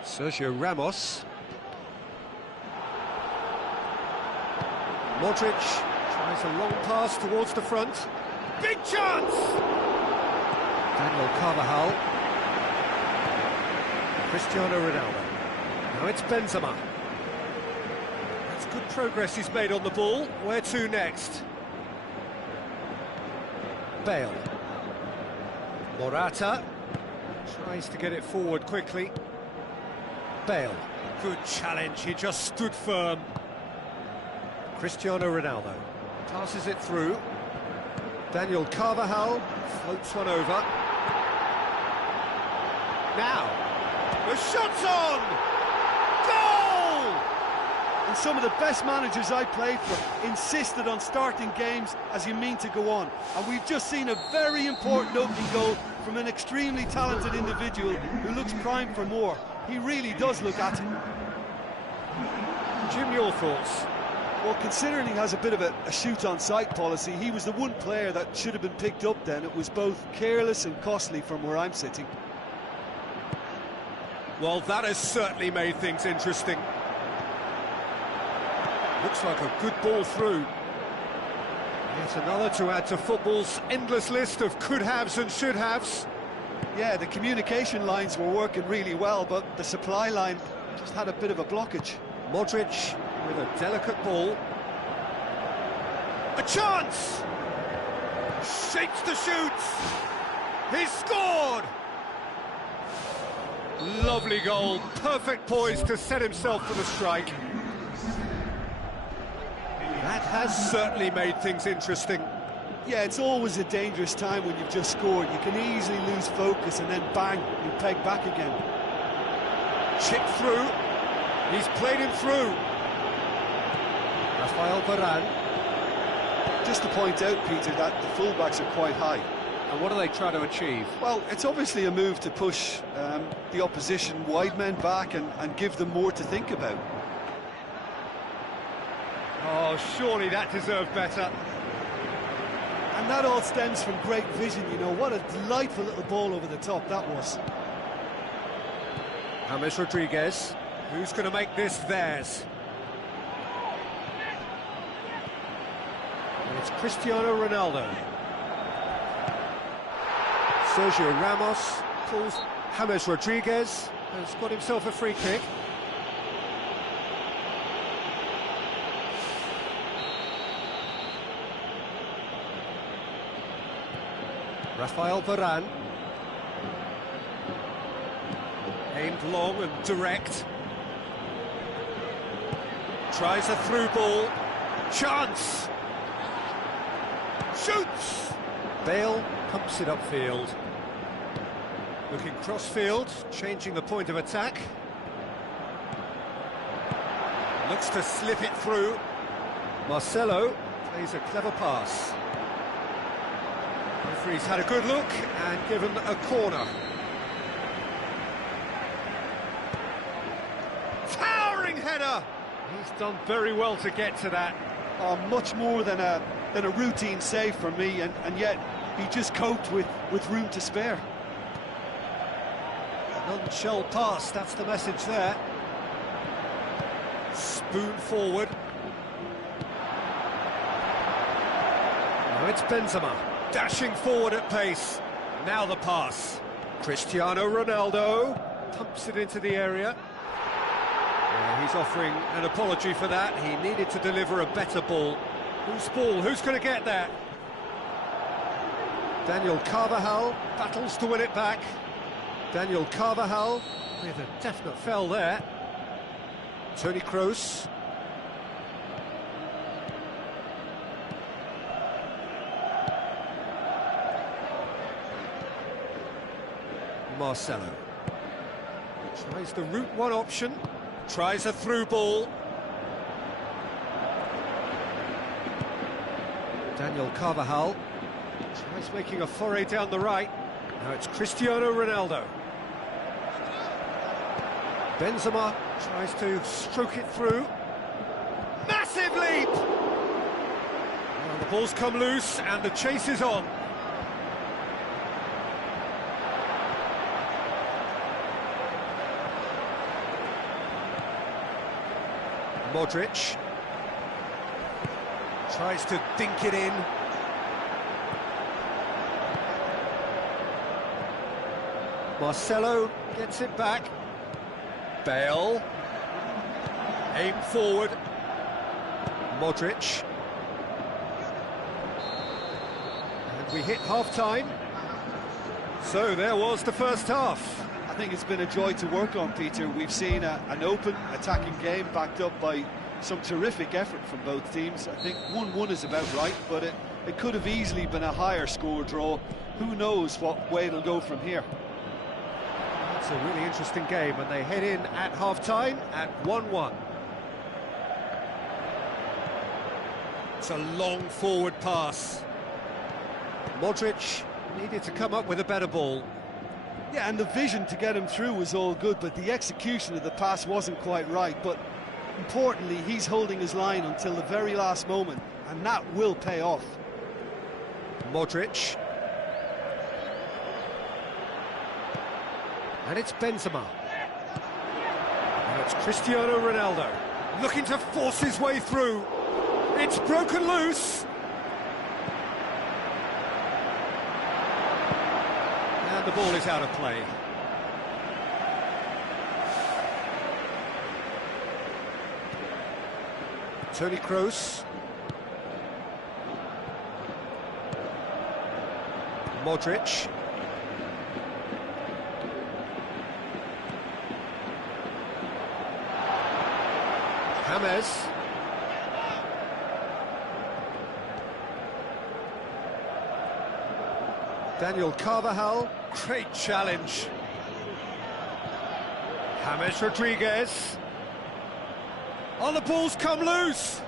Sergio Ramos. Modric tries a long pass towards the front. Big chance! Daniel Carvajal. Cristiano Ronaldo. Now it's Benzema. good progress he's made on the ball. Where to next? Bale. Morata tries to get it forward quickly. Bale. Good challenge, he just stood firm. Cristiano Ronaldo passes it through. Daniel Carvajal floats one over. Now, the shot's on! Goal! And some of the best managers I played for insisted on starting games as you mean to go on. And we've just seen a very important opening goal from an extremely talented individual who looks primed for more. He really does look at it. Jim, your thoughts? Well, considering he has a bit of a shoot-on-sight policy, he was the one player that should have been picked up then. It was both careless and costly from where I'm sitting. Well, that has certainly made things interesting. Looks like a good ball through. Yet another to add to football's endless list of could-haves and should-haves. Yeah, the communication lines were working really well, but the supply line just had a bit of a blockage. Modric with a delicate ball. A chance! Shapes to shoot! He's scored! Lovely goal, perfect poise to set himself for the strike. That has certainly made things interesting. Yeah, it's always a dangerous time when you've just scored. You can easily lose focus and then bang, you peg back again. Chipped through. He's played him through. Rafael Varane. Just to point out, Peter, that the fullbacks are quite high. And what are they trying to achieve? Well, it's obviously a move to push the opposition wide men back and give them more to think about. Oh, surely that deserved better. And that all stems from great vision, you know. What a delightful little ball over the top that was. James Rodriguez. Who's going to make this theirs? And it's Cristiano Ronaldo. Sergio Ramos pulls. James Rodriguez has got himself a free kick. Rafael Varane. Aimed long and direct. Tries a through ball. Chance! Shoots! Bale pumps it upfield. Looking cross-field, changing the point of attack. Looks to slip it through. Marcelo plays a clever pass. Referee's had a good look and given a corner. Towering header! He's done very well to get to that. Oh, much more than a routine save for me, and yet he just coped with room to spare. None shall pass, that's the message there. Spoon forward. Now it's Benzema, dashing forward at pace. Now the pass. Cristiano Ronaldo pumps it into the area. Yeah, he's offering an apology for that. He needed to deliver a better ball. Whose ball? Who's going to get that? Daniel Carvajal battles to win it back. Daniel Carvajal with a definite foul there. Toni Kroos. Marcelo tries the route one option, tries a through ball. Daniel Carvajal tries making a foray down the right. Now it's Cristiano Ronaldo. Benzema tries to stroke it through. Massive leap! Well, the ball's come loose and the chase is on. Modric tries to dink it in. Marcelo gets it back. Bale, aim forward. Modric. And we hit half-time. So there was the first half. I think it's been a joy to work on, Peter. We've seen an open, attacking game backed up by some terrific effort from both teams. I think 1-1 is about right, but it could have easily been a higher score draw. Who knows what way it'll go from here. That's a really interesting game, and they head in at half-time at 1-1. It's a long forward pass. Modric needed to come up with a better ball. Yeah, and the vision to get him through was all good, but the execution of the pass wasn't quite right. But importantly, he's holding his line until the very last moment, and that will pay off. Modric. And it's Benzema. Now it's Cristiano Ronaldo, looking to force his way through. It's broken loose. And the ball is out of play. Toni Kroos. Modric. James. Daniel Carvajal, great challenge. James Rodriguez. Oh, the ball's come loose.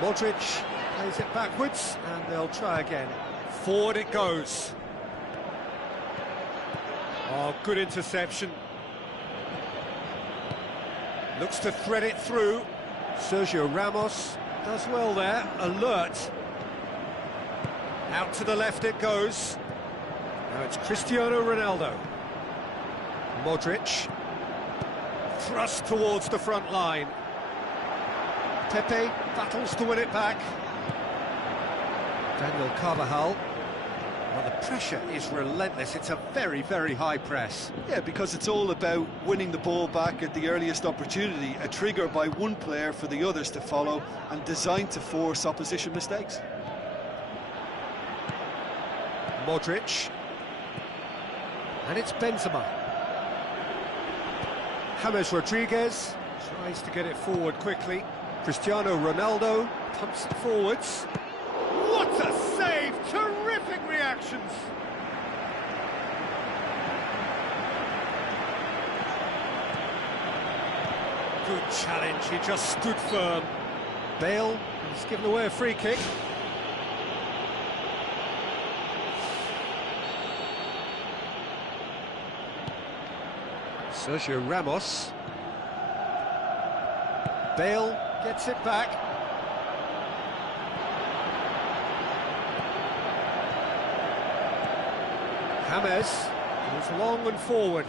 Modric plays it backwards, and they'll try again. Forward it goes. Oh, good interception. Looks to thread it through. Sergio Ramos does well there, alert. Out to the left it goes. Now it's Cristiano Ronaldo. Modric. Thrust towards the front line. Pepe battles to win it back. Daniel Carvajal. Well, the pressure is relentless. It's a very, very high press. Yeah, because it's all about winning the ball back at the earliest opportunity, a trigger by one player for the others to follow, and designed to force opposition mistakes. Modric. And it's Benzema. James Rodriguez tries to get it forward quickly. Cristiano Ronaldo pumps it forwards. What a save! Terrific reactions! Good challenge, he just stood firm. Bale has given away a free kick. Sergio Ramos. Bale gets it back. James goes long and forward.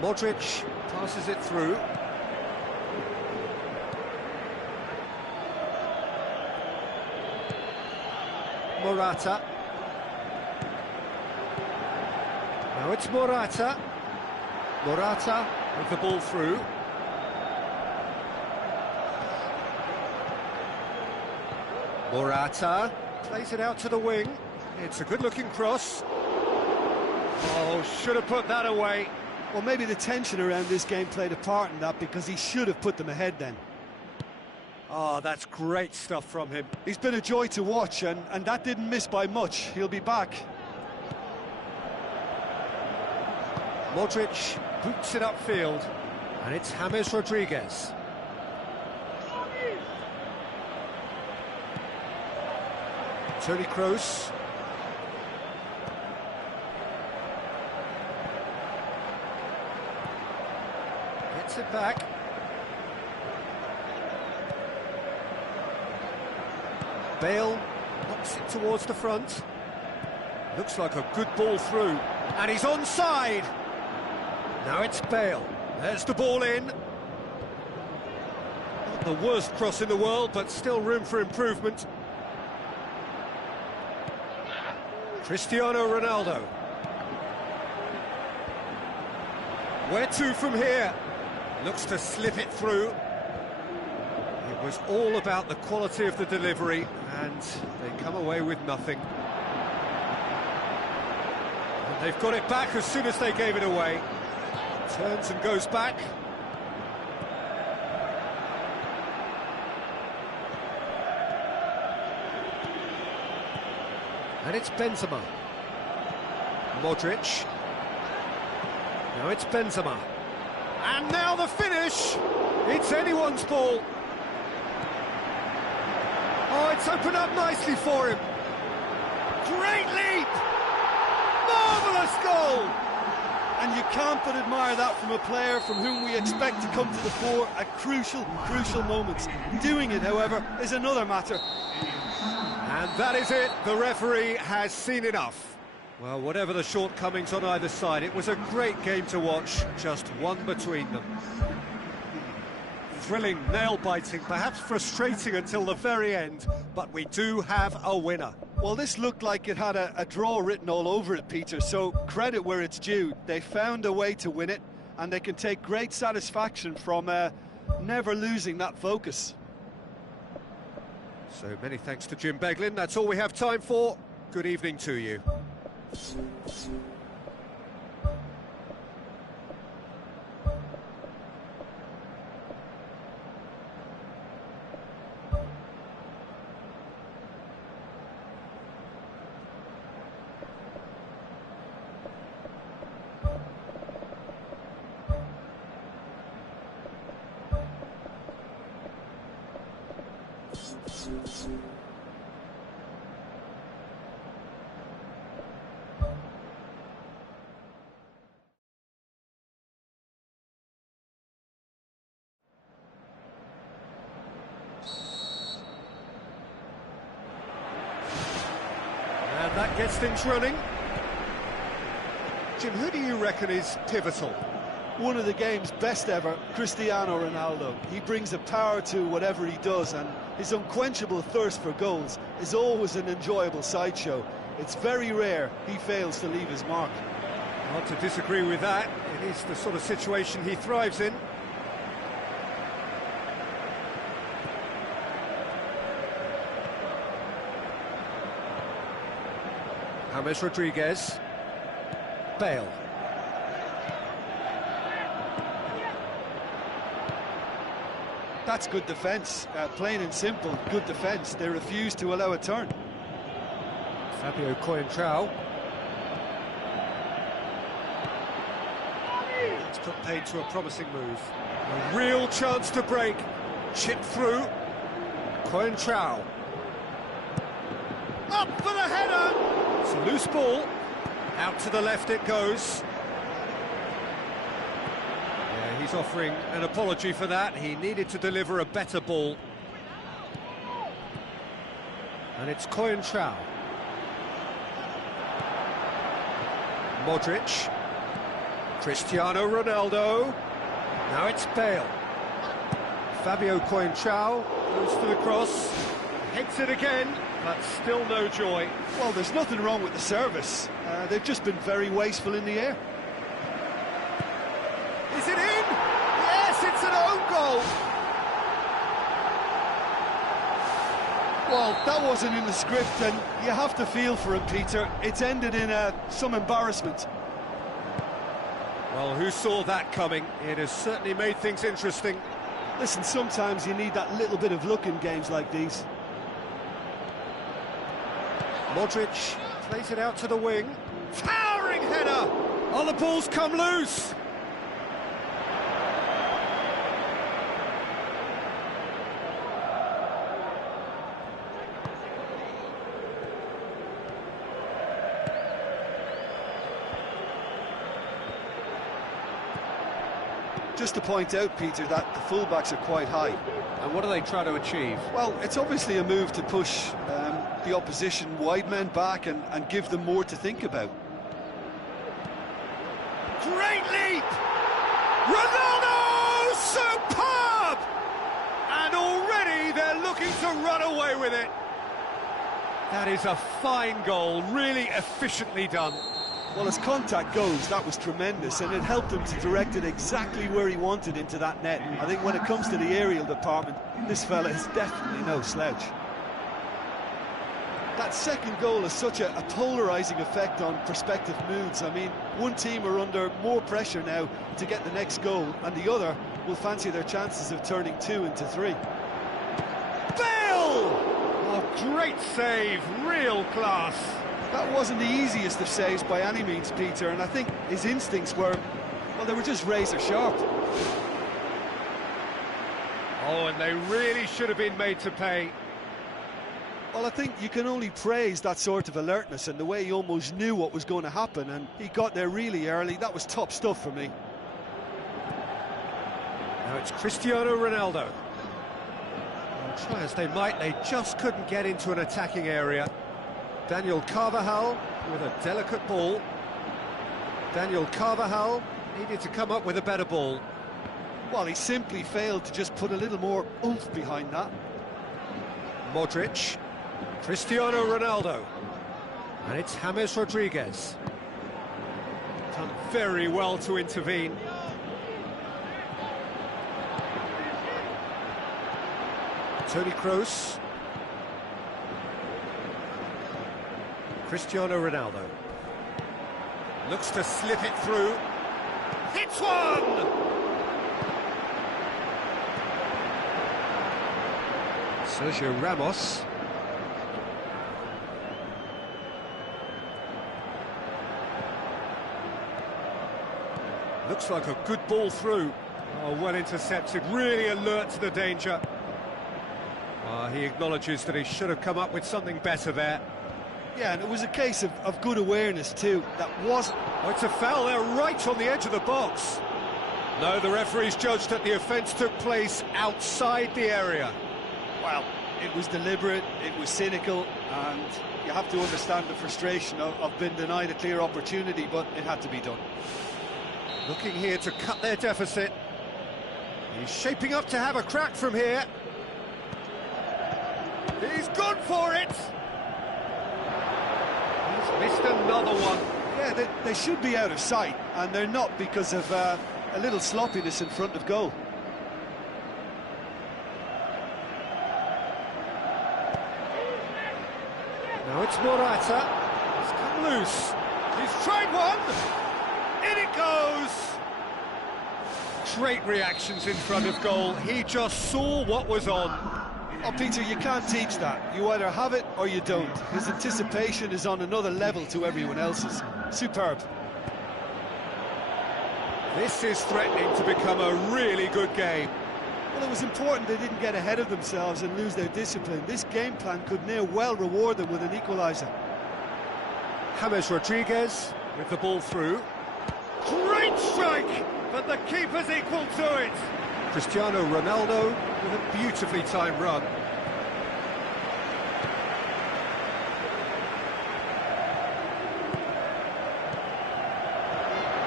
Modric passes it through. Morata. Now it's Morata. Morata with the ball through. Morata plays it out to the wing. It's a good-looking cross. Oh, should have put that away. Well, maybe the tension around this game played a part in that, because he should have put them ahead then. Oh, that's great stuff from him. He's been a joy to watch, and that didn't miss by much. He'll be back. Modric boots it upfield, and it's James Rodriguez. Toni Kroos. Gets it back. Bale knocks it towards the front. Looks like a good ball through, and he's onside. Now it's Bale. There's the ball in. Well, the worst cross in the world, but still room for improvement. Cristiano Ronaldo. Where to from here? Looks to slip it through. It was all about the quality of the delivery, and they come away with nothing. And they've got it back as soon as they gave it away. Turns and goes back. And it's Benzema. Modric. Now it's Benzema. And now the finish! It's anyone's ball. Oh, it's opened up nicely for him. Great leap! Marvellous goal! And you can't but admire that from a player from whom we expect to come to the fore at crucial moments. Doing it, however, is another matter. And that is it. The referee has seen enough. Well, whatever the shortcomings on either side, it was a great game to watch, just one between them. Thrilling, nail-biting, perhaps frustrating until the very end, but we do have a winner. Well, this looked like it had a draw written all over it, Peter, so credit where it's due. They found a way to win it, and they can take great satisfaction from never losing that focus. So many thanks to Jim Beglin. That's all we have time for. Good evening to you. And that gets things running. Jim, who do you reckon is pivotal? One of the game's best ever, Cristiano Ronaldo. He brings a power to whatever he does, and his unquenchable thirst for goals is always an enjoyable sideshow. It's very rare he fails to leave his mark. Hard to disagree with that. It is the sort of situation he thrives in. James Rodriguez. Bale. That's good defence, plain and simple, good defence. They refuse to allow a turn. Fabio Coentrao. It's put paid to a promising move. A real chance to break. Chip through. Coentrao. Up for the header! It's a loose ball. Out to the left it goes. Yeah, he's offering an apology for that. He needed to deliver a better ball. And it's Coentrao. Modric. Cristiano Ronaldo. Now it's Bale. Fabio Coentrao goes for the cross. Hits it again, but still no joy. Well, there's nothing wrong with the service. They've just been very wasteful in the air. Is it in? Yes, it's an own goal. Well, that wasn't in the script, and you have to feel for him, Peter. It's ended in some embarrassment. Well, who saw that coming? It has certainly made things interesting. Listen, sometimes you need that little bit of luck in games like these. Modric plays it out to the wing. Towering header! Oh, the ball's come loose! Just to point out, Peter, that the fullbacks are quite high. And what are they trying to achieve? Well, it's obviously a move to push the opposition wide men back and give them more to think about. Great leap! Ronaldo! Superb! And to run away with it. That is a fine goal, really efficiently done. Well, as contact goes, that was tremendous, and it helped him to direct it exactly where he wanted into that net. I think when it comes to the aerial department, this fella is definitely no slouch. That second goal has such a polarising effect on prospective moods. I mean, one team are under more pressure now to get the next goal, and the other will fancy their chances of turning 2 into 3. Bale! Oh, great save, real class. That wasn't the easiest of saves by any means, Peter, and I think his instincts were, well, they were just razor sharp. Oh, and they really should have been made to pay. Well, I think you can only praise that sort of alertness and the way he almost knew what was going to happen, and he got there really early. That was top stuff for me. Now it's Cristiano Ronaldo. Well, try as they might, they just couldn't get into an attacking area. Daniel Carvajal with a delicate ball. Daniel Carvajal needed to come up with a better ball. Well, he simply failed to just put a little more oomph behind that. Modric. Cristiano Ronaldo. And it's James Rodriguez. Done very well to intervene. Toni Kroos. Cristiano Ronaldo. Looks to slip it through. Hits one! Sergio Ramos. Looks like a good ball through. Oh, well intercepted, really alert to the danger. He acknowledges that he should have come up with something better there. Yeah, and it was a case of good awareness too. That wasn't... Oh, it's a foul there, right on the edge of the box. No, the referee's judged that the offence took place outside the area. Well, it was deliberate, it was cynical, and you have to understand the frustration of being denied a clear opportunity, but it had to be done. Looking here to cut their deficit. He's shaping up to have a crack from here. He's gone for it! He's missed another one. Yeah, they should be out of sight, and they're not because of a little sloppiness in front of goal. Now it's Morata. He's come loose. He's tried one. In it goes. Great reactions in front of goal. He just saw what was on. Oh, Peter, you can't teach that. You either have it or you don't. His anticipation is on another level to everyone else's. Superb. This is threatening to become a really good game. Well, it was important they didn't get ahead of themselves and lose their discipline. This game plan could now well reward them with an equaliser. James Rodriguez with the ball through. Great strike, but the keeper's equal to it. Cristiano Ronaldo with a beautifully timed run.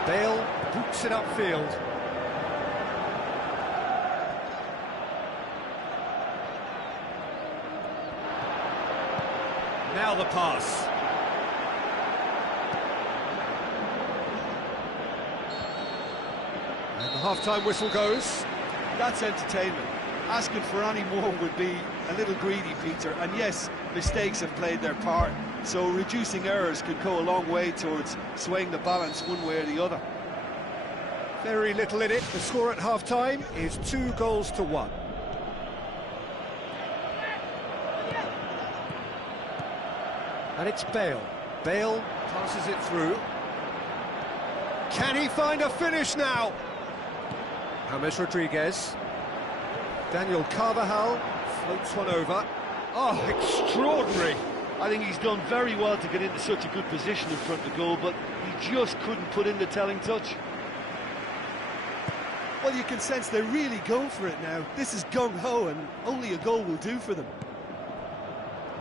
Bale boots it upfield. Now the pass. And the half-time whistle goes. That's entertainment. Asking for any more would be a little greedy, Peter. And yes, mistakes have played their part, so reducing errors could go a long way towards swaying the balance one way or the other. Very little in it. The score at half-time is 2-1. And it's Bale. Bale passes it through. Can he find a finish now? James Rodriguez. Daniel Carvajal floats one over. Oh, extraordinary. I think he's done very well to get into such a good position in front of goal, but he just couldn't put in the telling touch. Well, you can sense they're really going for it now. This is gung-ho, and only a goal will do for them.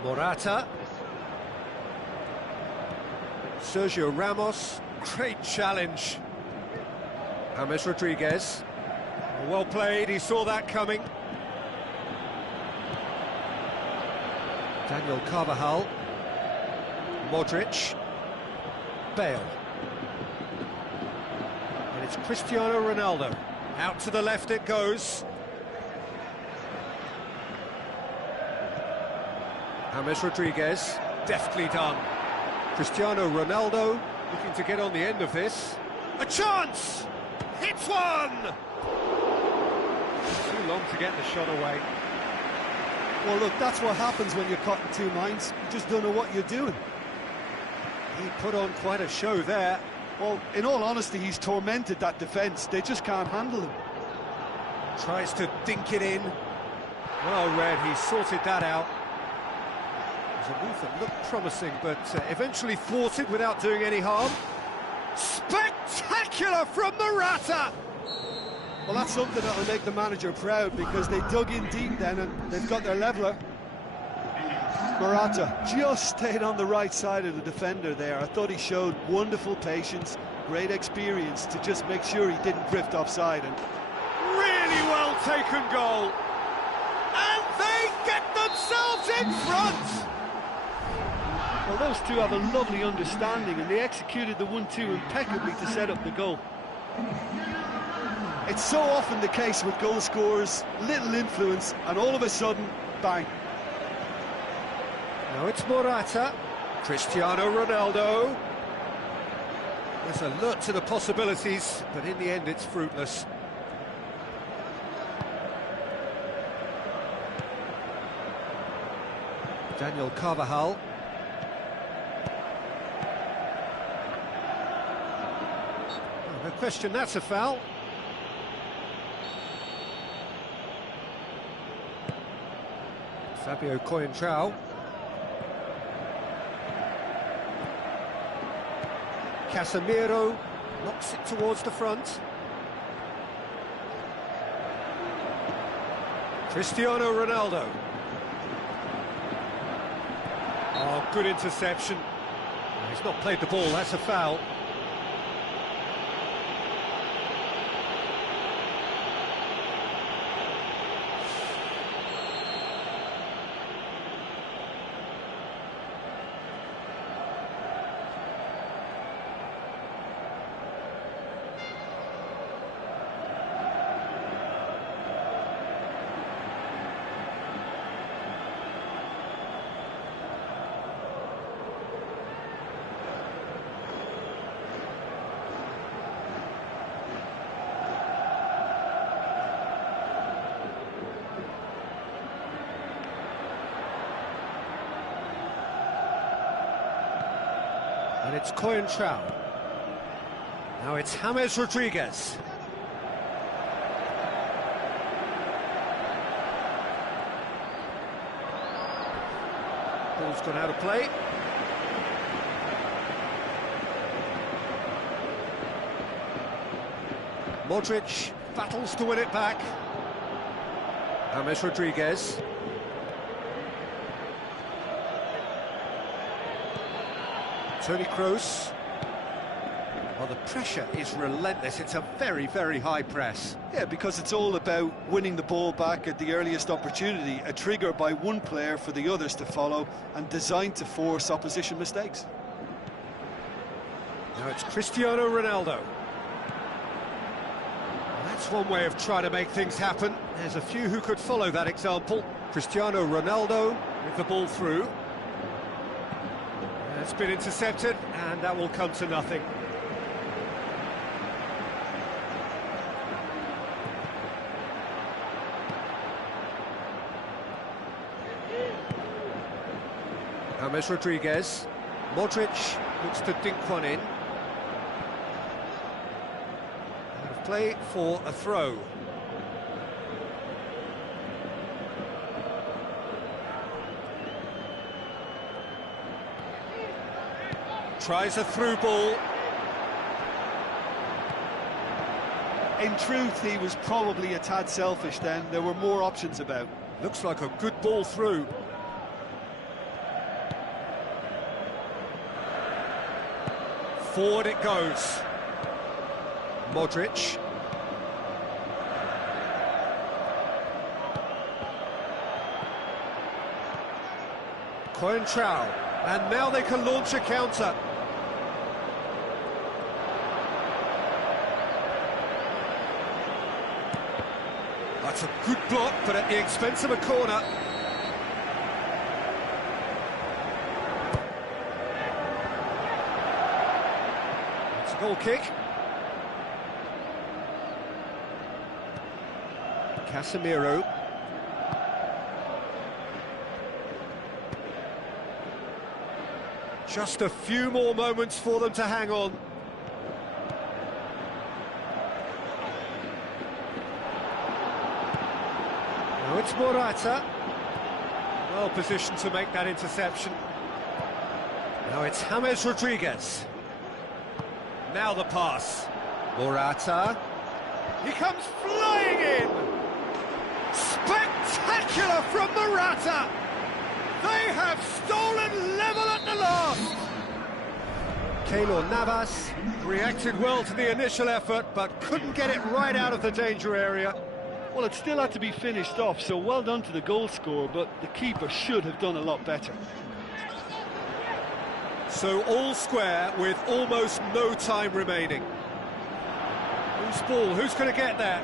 Morata. Sergio Ramos. Great challenge. James Rodriguez. Well played, he saw that coming. Daniel Carvajal. Modric. Bale. And it's Cristiano Ronaldo. Out to the left it goes. James Rodriguez. Deftly done. Cristiano Ronaldo looking to get on the end of this. A chance! Hits one! Too long to get the shot away. Well, look, that's what happens when you're caught in two minds. You just don't know what you're doing. He put on quite a show there. Well, in all honesty, he's tormented that defence. They just can't handle him. Tries to dink it in. Well read, he sorted that out. It was a move that looked promising, but eventually thwarted without doing any harm. Spectacular from Morata! Well, that's something that'll make the manager proud, because they dug in deep then and they've got their leveller. Morata just stayed on the right side of the defender there. I thought he showed wonderful patience, great experience to just make sure he didn't drift offside. And really well taken goal. And they get themselves in front! well, those two have a lovely understanding, and they executed the 1-2 impeccably to set up the goal. It's so often the case with goal scorers, little influence, and all of a sudden, bang. Now it's Morata, Cristiano Ronaldo. There's alert to the possibilities, but in the end it's fruitless. Daniel Carvajal. Oh, no question, that's a foul. Fabio Coentrao. Casemiro knocks it towards the front. Cristiano Ronaldo. Oh, good interception. He's not played the ball, that's a foul. And it's Coentrao. Now it's James Rodriguez. Ball's gone out of play. Modric battles to win it back. James Rodriguez. Toni Kroos. Well, the pressure is relentless. It's a very, very high press. Yeah, because it's all about winning the ball back at the earliest opportunity, a trigger by one player for the others to follow, and designed to force opposition mistakes. Now it's Cristiano Ronaldo. That's one way of trying to make things happen. There's a few who could follow that example. Cristiano Ronaldo with the ball through. It's been intercepted, and that will come to nothing. James Rodriguez. Modric looks to dink one in. Out of play for a throw. Tries a through ball. In truth, he was probably a tad selfish then. There were more options about. Looks like a good ball through. Forward it goes. Modric. Coentrao, and now they can launch a counter. That's a good block, but at the expense of a corner. It's a goal kick. Casemiro. Just a few more moments for them to hang on. Now it's Morata. Well positioned to make that interception. Now it's James Rodriguez. Now the pass. Morata. He comes flying in! Spectacular from Morata! They have stolen level at the last! Keylor Navas reacted well to the initial effort, but couldn't get it right out of the danger area. Well, it still had to be finished off, so well done to the goal scorer, but the keeper should have done a lot better. So all square with almost no time remaining. Who's ball? Who's going to get there?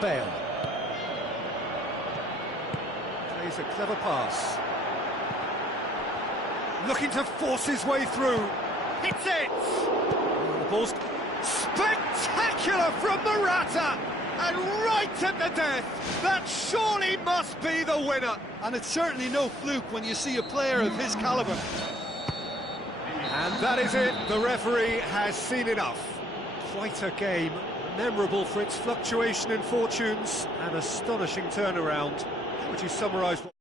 Bale. Plays a clever pass. Looking to force his way through. Hits it! The ball's spectacular from Morata! And right at the death! That surely must be the winner! And it's certainly no fluke when you see a player of his calibre. And that is it. The referee has seen enough. Quite a game, memorable for its fluctuation in fortunes and astonishing turnaround. How would you summarise what...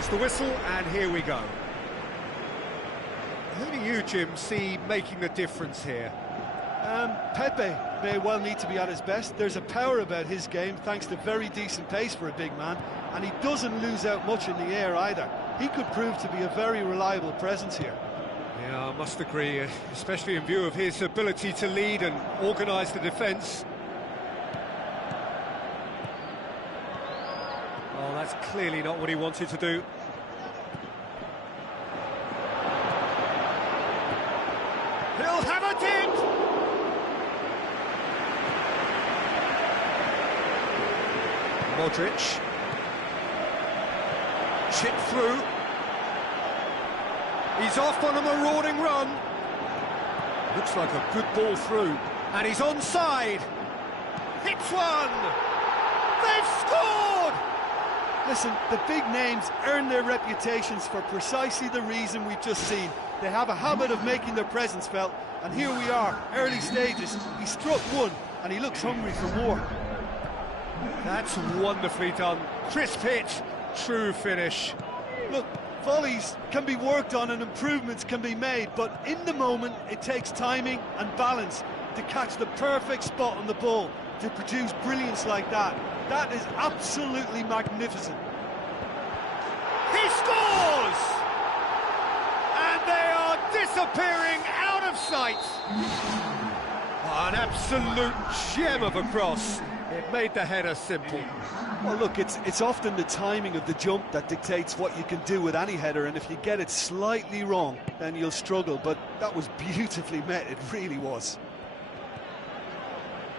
There's the whistle, and here we go. Who do you, Jim, see making the difference here? Pepe may well need to be at his best. There's a power about his game, thanks to very decent pace for a big man, and he doesn't lose out much in the air either. He could prove to be a very reliable presence here. Yeah, I must agree, especially in view of his ability to lead and organise the defence. Oh, that's clearly not what he wanted to do. He'll have it in! Modric. Chip through. He's off on a marauding run. Looks like a good ball through. And he's onside. Hits one. They've scored! Listen, the big names earn their reputations for precisely the reason we've just seen. They have a habit of making their presence felt, and here we are, early stages. He struck one, and he looks hungry for more. That's wonderfully done. Crisp hit, true finish. Look, volleys can be worked on and improvements can be made, but in the moment it takes timing and balance to catch the perfect spot on the ball to produce brilliance like that. That is absolutely magnificent. He scores! And they are disappearing out of sight. An absolute gem of a cross. It made the header simple. Well, look, it's often the timing of the jump that dictates what you can do with any header, and if you get it slightly wrong, then you'll struggle, but that was beautifully met, it really was.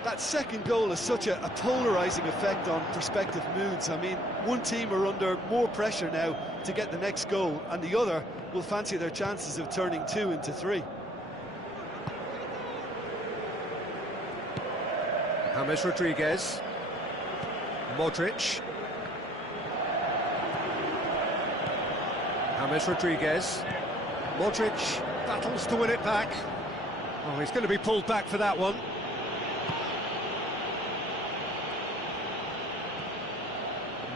That second goal has such a polarising effect on prospective moods. I mean, one team are under more pressure now to get the next goal, and the other will fancy their chances of turning 2 into 3. James Rodriguez. Modric. James Rodriguez. Modric battles to win it back. Oh, he's going to be pulled back for that one.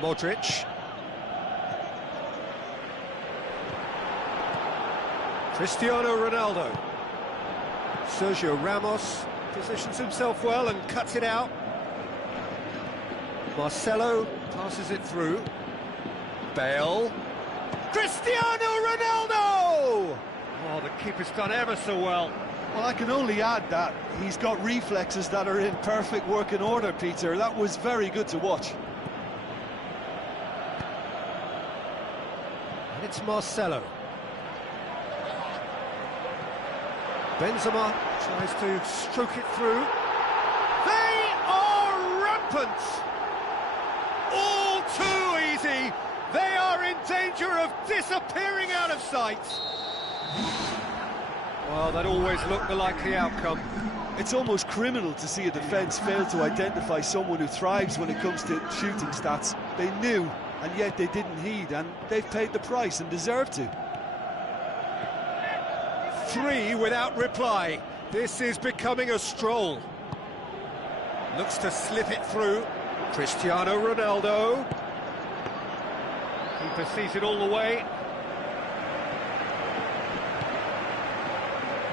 Modric. Cristiano Ronaldo. Sergio Ramos positions himself well and cuts it out. Marcelo passes it through. Bale. Cristiano Ronaldo! Oh, the keeper's done ever so well. Well, I can only add that he's got reflexes that are in perfect working order, Peter. That was very good to watch. And it's Marcelo. Benzema tries to stroke it through. They are rampant! All too easy! They are in danger of disappearing out of sight! Well, that always looked the likely outcome. It's almost criminal to see a defence fail to identify someone who thrives when it comes to shooting stats. They knew, and yet they didn't heed, and they've paid the price and deserve to. 3 without reply. This is becoming a stroll. Looks to slip it through. Cristiano Ronaldo. Keeper sees it all the way.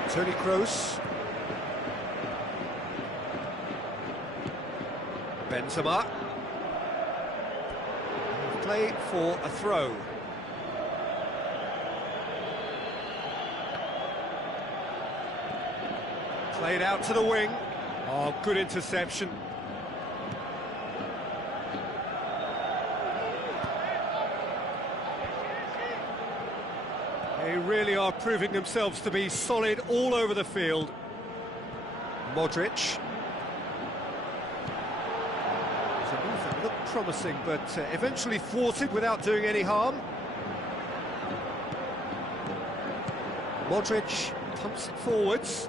Toni Kroos. Benzema. Play for a throw. Played out to the wing. Oh, good interception. They really are proving themselves to be solid all over the field. Modric. It's a move that looked promising, but eventually thwarted without doing any harm. Modric pumps it forwards.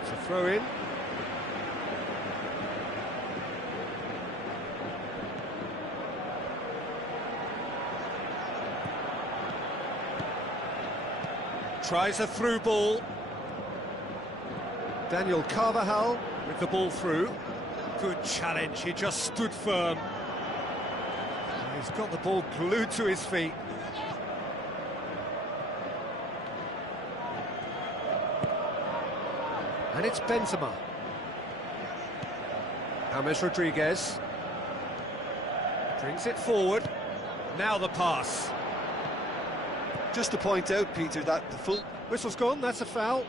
It's a throw-in. Tries a through ball. Daniel Carvajal with the ball through. Good challenge, he just stood firm. He's got the ball glued to his feet. And it's Benzema. James Rodriguez. Brings it forward. Now the pass. Just to point out, Peter, that the full... Whistle's gone, that's a foul.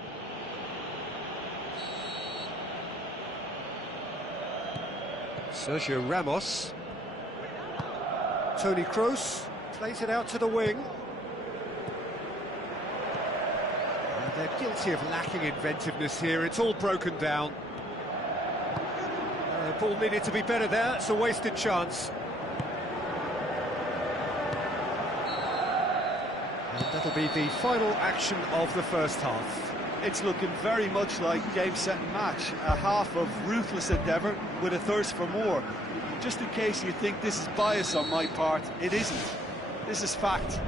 Sergio Ramos. Toni Kroos plays it out to the wing. And they're guilty of lacking inventiveness here, it's all broken down. The ball needed to be better there, it's a wasted chance. And that'll be the final action of the first half. It's looking very much like game, set and match. A half of ruthless endeavour with a thirst for more. Just in case you think this is bias on my part, it isn't. This is fact.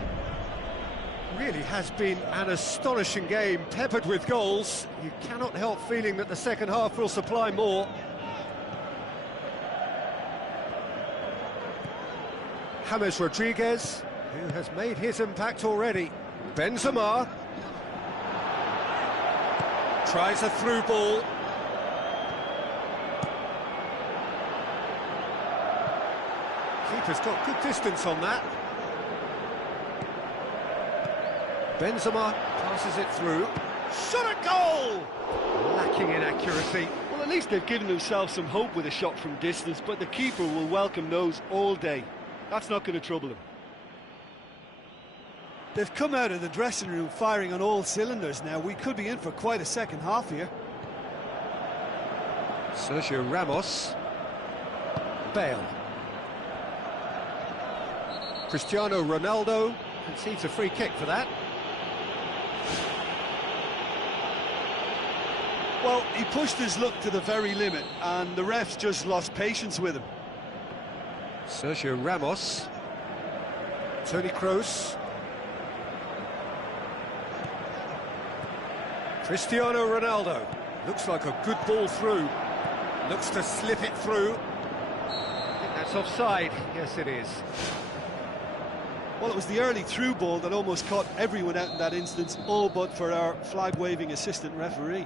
Really has been an astonishing game, peppered with goals. You cannot help feeling that the second half will supply more. James Rodriguez, who has made his impact already. Benzema. Tries a through ball. Keeper's got good distance on that. Benzema passes it through. Shot at goal! Lacking in accuracy. Well, at least they've given themselves some hope with a shot from distance, but the keeper will welcome those all day. That's not going to trouble him. They've come out of the dressing room firing on all cylinders now. We could be in for quite a second half here. Sergio Ramos. Bale. Cristiano Ronaldo conceives a free kick for that. Well, he pushed his luck to the very limit, and the refs just lost patience with him. Sergio Ramos. Toni Kroos. Cristiano Ronaldo. Looks like a good ball through. Looks to slip it through. I think that's offside. Yes, it is. Well, it was the early through ball that almost caught everyone out in that instance, all but for our flag-waving assistant referee.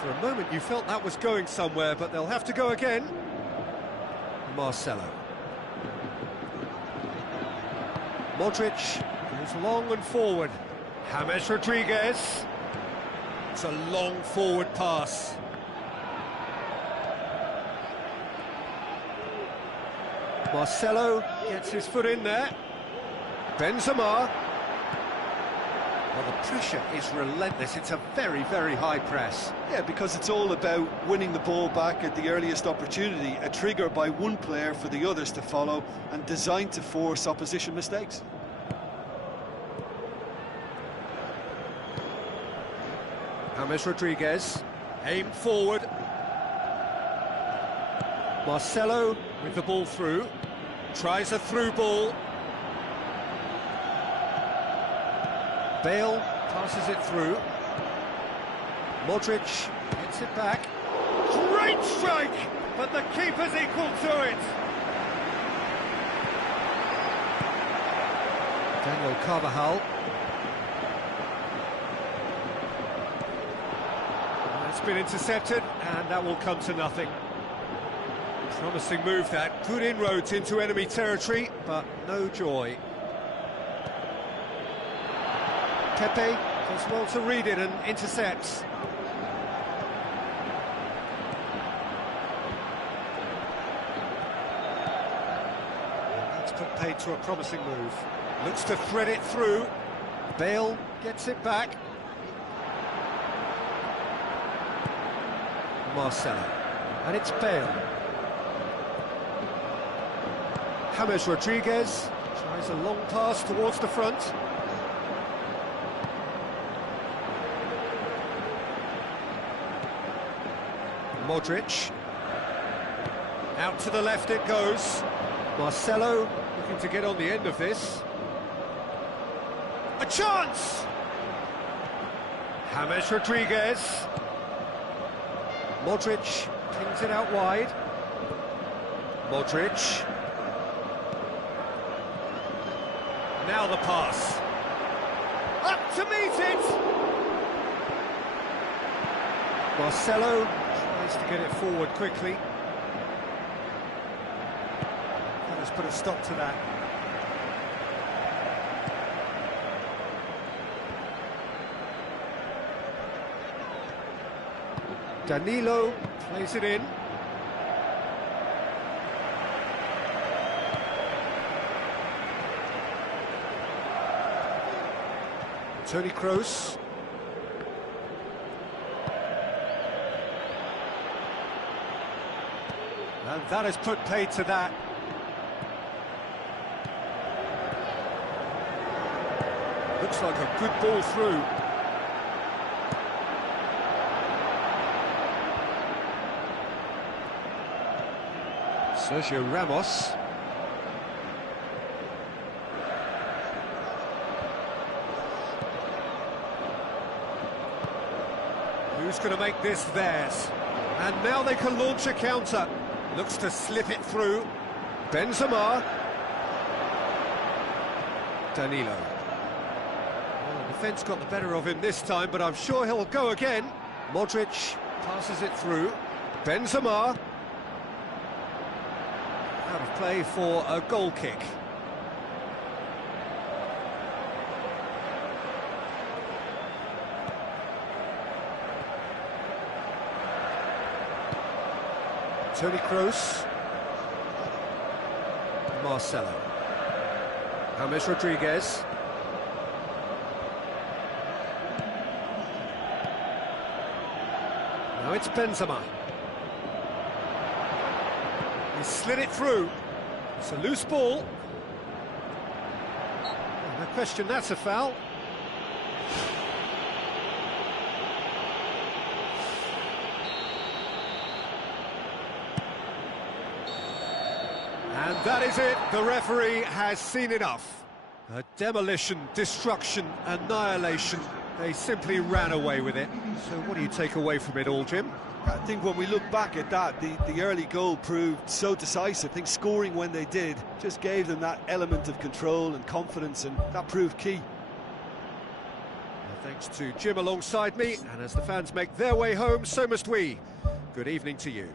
For a moment you felt that was going somewhere, but they'll have to go again. Marcelo. Modric goes long and forward. James Rodriguez. It's a long forward pass. Marcelo gets his foot in there. Benzema. Well, the pressure is relentless. It's a very, very high press. Yeah, because it's all about winning the ball back at the earliest opportunity, a trigger by one player for the others to follow, and designed to force opposition mistakes. James Rodriguez, aimed forward. Marcelo with the ball through, tries a through ball. Bale passes it through. Modric gets it back. Great strike, but the keeper's equal to it. Daniel Carvajal. It's been intercepted, and that will come to nothing. Promising move that, good inroads into enemy territory, but no joy. Pepe does well to read it and intercepts. That's put paid to a promising move. Looks to thread it through. Bale gets it back. Marcelo. And it's Bale. James Rodriguez tries a long pass towards the front. Modric. Out to the left it goes. Marcelo looking to get on the end of this. A chance! James Rodriguez. Modric pings it out wide. Modric. Now the pass. Up to meet it! Marcelo tries to get it forward quickly. That has put a stop to that. Danilo plays it in. Toni Kroos. And that has put paid to that. Looks like a good ball through. Sergio Ramos. Who's going to make this theirs? And now they can launch a counter. Looks to slip it through. Benzema. Danilo. Well, the defence got the better of him this time, but I'm sure he'll go again. Modric passes it through. Benzema. Out of play for a goal kick. Toni Kroos. Marcelo. James Rodriguez. Now it's Benzema. He slid it through. It's a loose ball. Oh, no question that's a foul. And that is it. The referee has seen enough. A demolition, destruction, annihilation. They simply ran away with it. So what do you take away from it all, Jim? I think when we look back at that, the early goal proved so decisive. I think scoring when they did just gave them that element of control and confidence, and that proved key. Well, thanks to Jim alongside me, and as the fans make their way home, so must we. Good evening to you.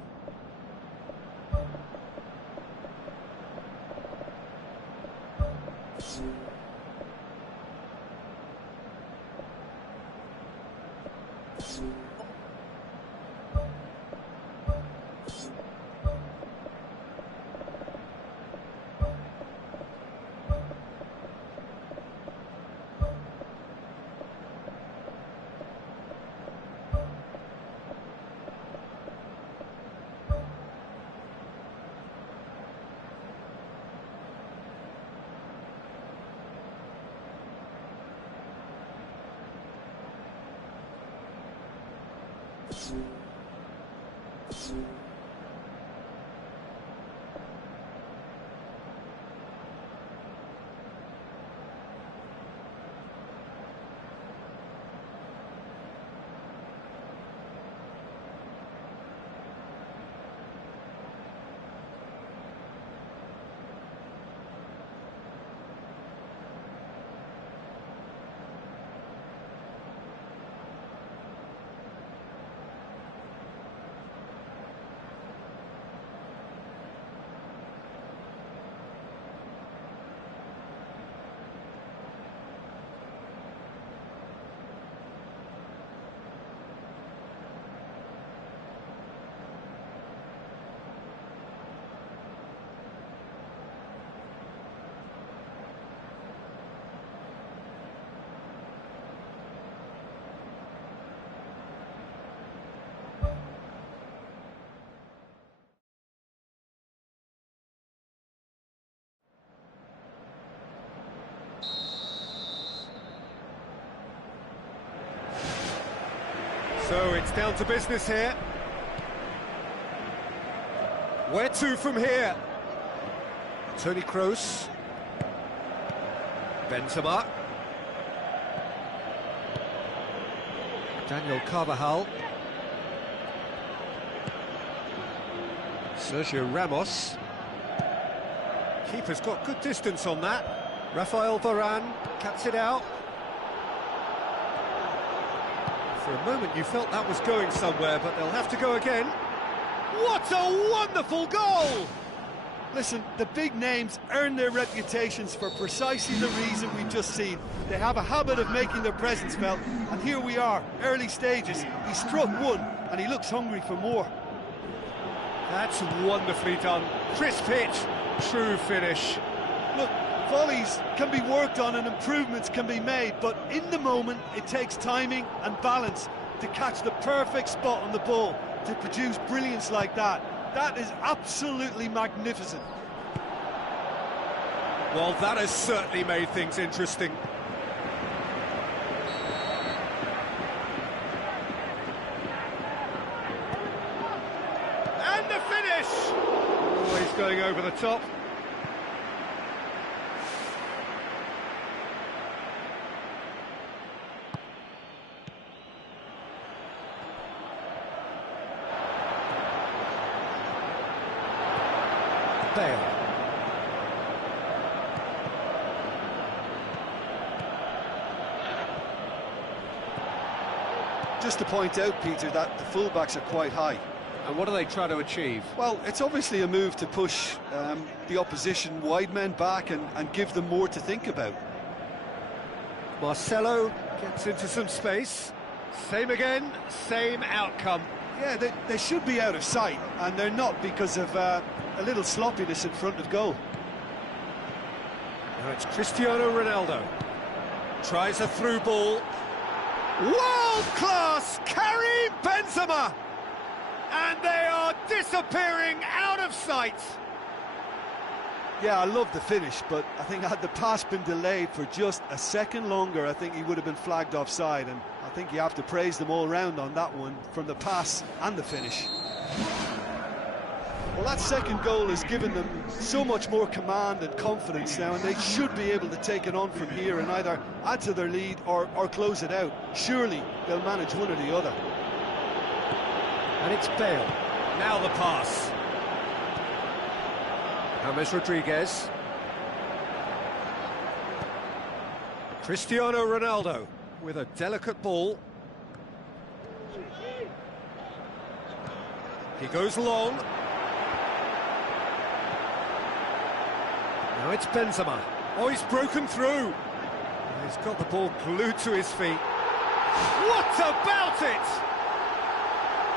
So it's down to business here. Where to from here? Toni Kroos. Benzema. Daniel Carvajal. Sergio Ramos. Keeper's got good distance on that. Rafael Varane cuts it out. For a moment you felt that was going somewhere, but they'll have to go again. What a wonderful goal! Listen, the big names earn their reputations for precisely the reason we've just seen. They have a habit of making their presence felt, and here we are, early stages. He struck one, and he looks hungry for more. That's wonderfully done. Crisp hit, true finish. Look, volleys can be worked on and improvements can be made, but in the moment, it takes timing and balance to catch the perfect spot on the ball, to produce brilliance like that. That is absolutely magnificent. Well, that has certainly made things interesting. And the finish! Always going over the top. Bale. Just to point out, Peter, that the fullbacks are quite high. And what are they trying to achieve? Well, it's obviously a move to push the opposition wide men back and give them more to think about. Marcelo gets into some space. Same again, same outcome. Yeah, they should be out of sight, and they're not because of a little sloppiness in front of goal. Now it's Cristiano Ronaldo. Tries a through ball. World-class Karim Benzema! And they are disappearing out of sight. Yeah, I love the finish, but I think had the pass been delayed for just a second longer, I think he would have been flagged offside, and I think you have to praise them all round on that one, from the pass and the finish. Well, that second goal has given them so much more command and confidence now, and they should be able to take it on from here and either add to their lead or close it out. Surely they'll manage one or the other. And it's Bale. Now the pass. James Rodriguez. Cristiano Ronaldo with a delicate ball. He goes long. Now it's Benzema. Oh, he's broken through. He's got the ball glued to his feet. What about it?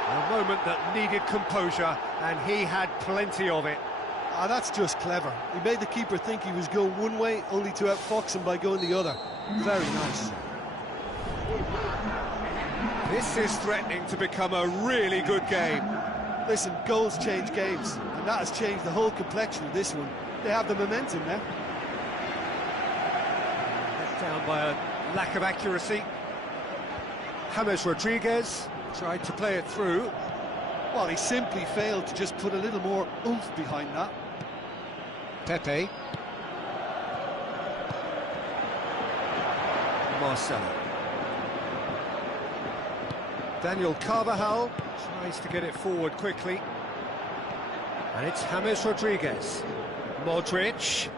A moment that needed composure, and he had plenty of it. Ah, that's just clever. He made the keeper think he was going one way, only to outfox him by going the other. Very nice. This is threatening to become a really good game. Listen, goals change games, and that has changed the whole complexion of this one. They have the momentum now. Let down by a lack of accuracy. James Rodriguez tried to play it through. Well, he simply failed to just put a little more oomph behind that. Pepe. Marcelo. Daniel Carvajal tries to get it forward quickly. And it's James Rodriguez. Modric.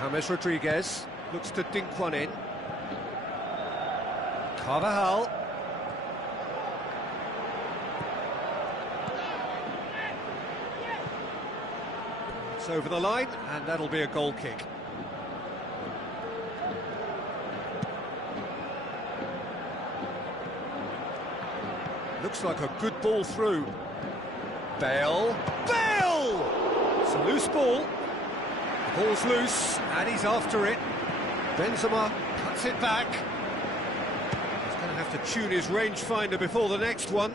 James Rodriguez looks to dink one in. Carvajal. It's over the line, and that'll be a goal kick. Looks like a good ball through. Bale. Bale! It's a loose ball. The ball's loose, and he's after it. Benzema cuts it back. He's going to have to tune his rangefinder before the next one.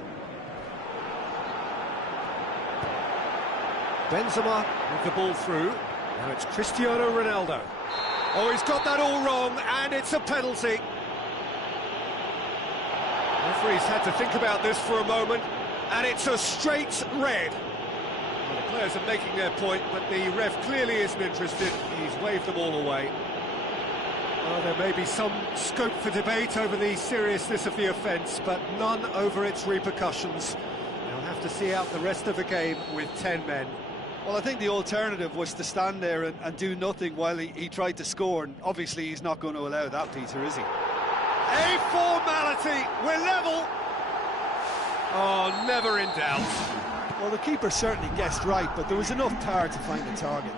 Benzema with the ball through. Now it's Cristiano Ronaldo. Oh, he's got that all wrong, and it's a penalty. The referee's had to think about this for a moment, and it's a straight red. Well, the players are making their point, but the ref clearly isn't interested. He's waved them all away. Well, there may be some scope for debate over the seriousness of the offence, but none over its repercussions. They'll have to see out the rest of the game with 10 men. Well, I think the alternative was to stand there and do nothing while he tried to score, and obviously he's not going to allow that, Peter, is he? A formality, we're level. Oh, never in doubt. Well, the keeper certainly guessed right, but there was enough power to find the target.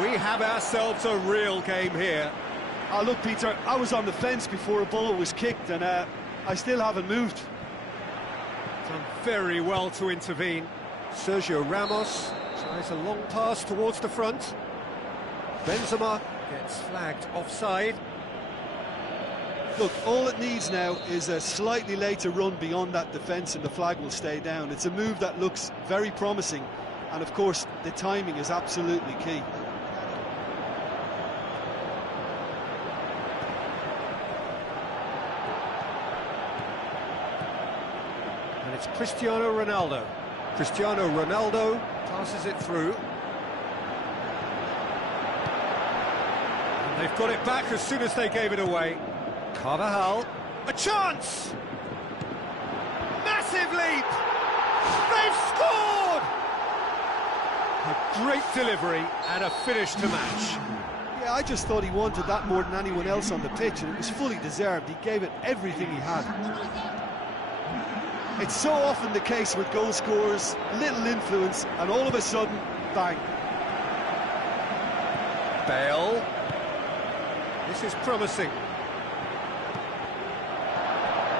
We have ourselves a real game here. Oh, look, Peter, I was on the fence before a ball was kicked, and I still haven't moved. Done very well to intervene. Sergio Ramos tries a long pass towards the front. Benzema gets flagged offside. Look, all it needs now is a slightly later run beyond that defence and the flag will stay down. It's a move that looks very promising, and of course the timing is absolutely key. And it's Cristiano Ronaldo. Cristiano Ronaldo passes it through. And they've got it back as soon as they gave it away. Carvajal, a chance! Massive leap! They've scored! A great delivery and a finish to match. Yeah, I just thought he wanted that more than anyone else on the pitch, and it was fully deserved. He gave it everything he had. It's so often the case with goal scorers, little influence, and all of a sudden, bang. Bale. This is promising.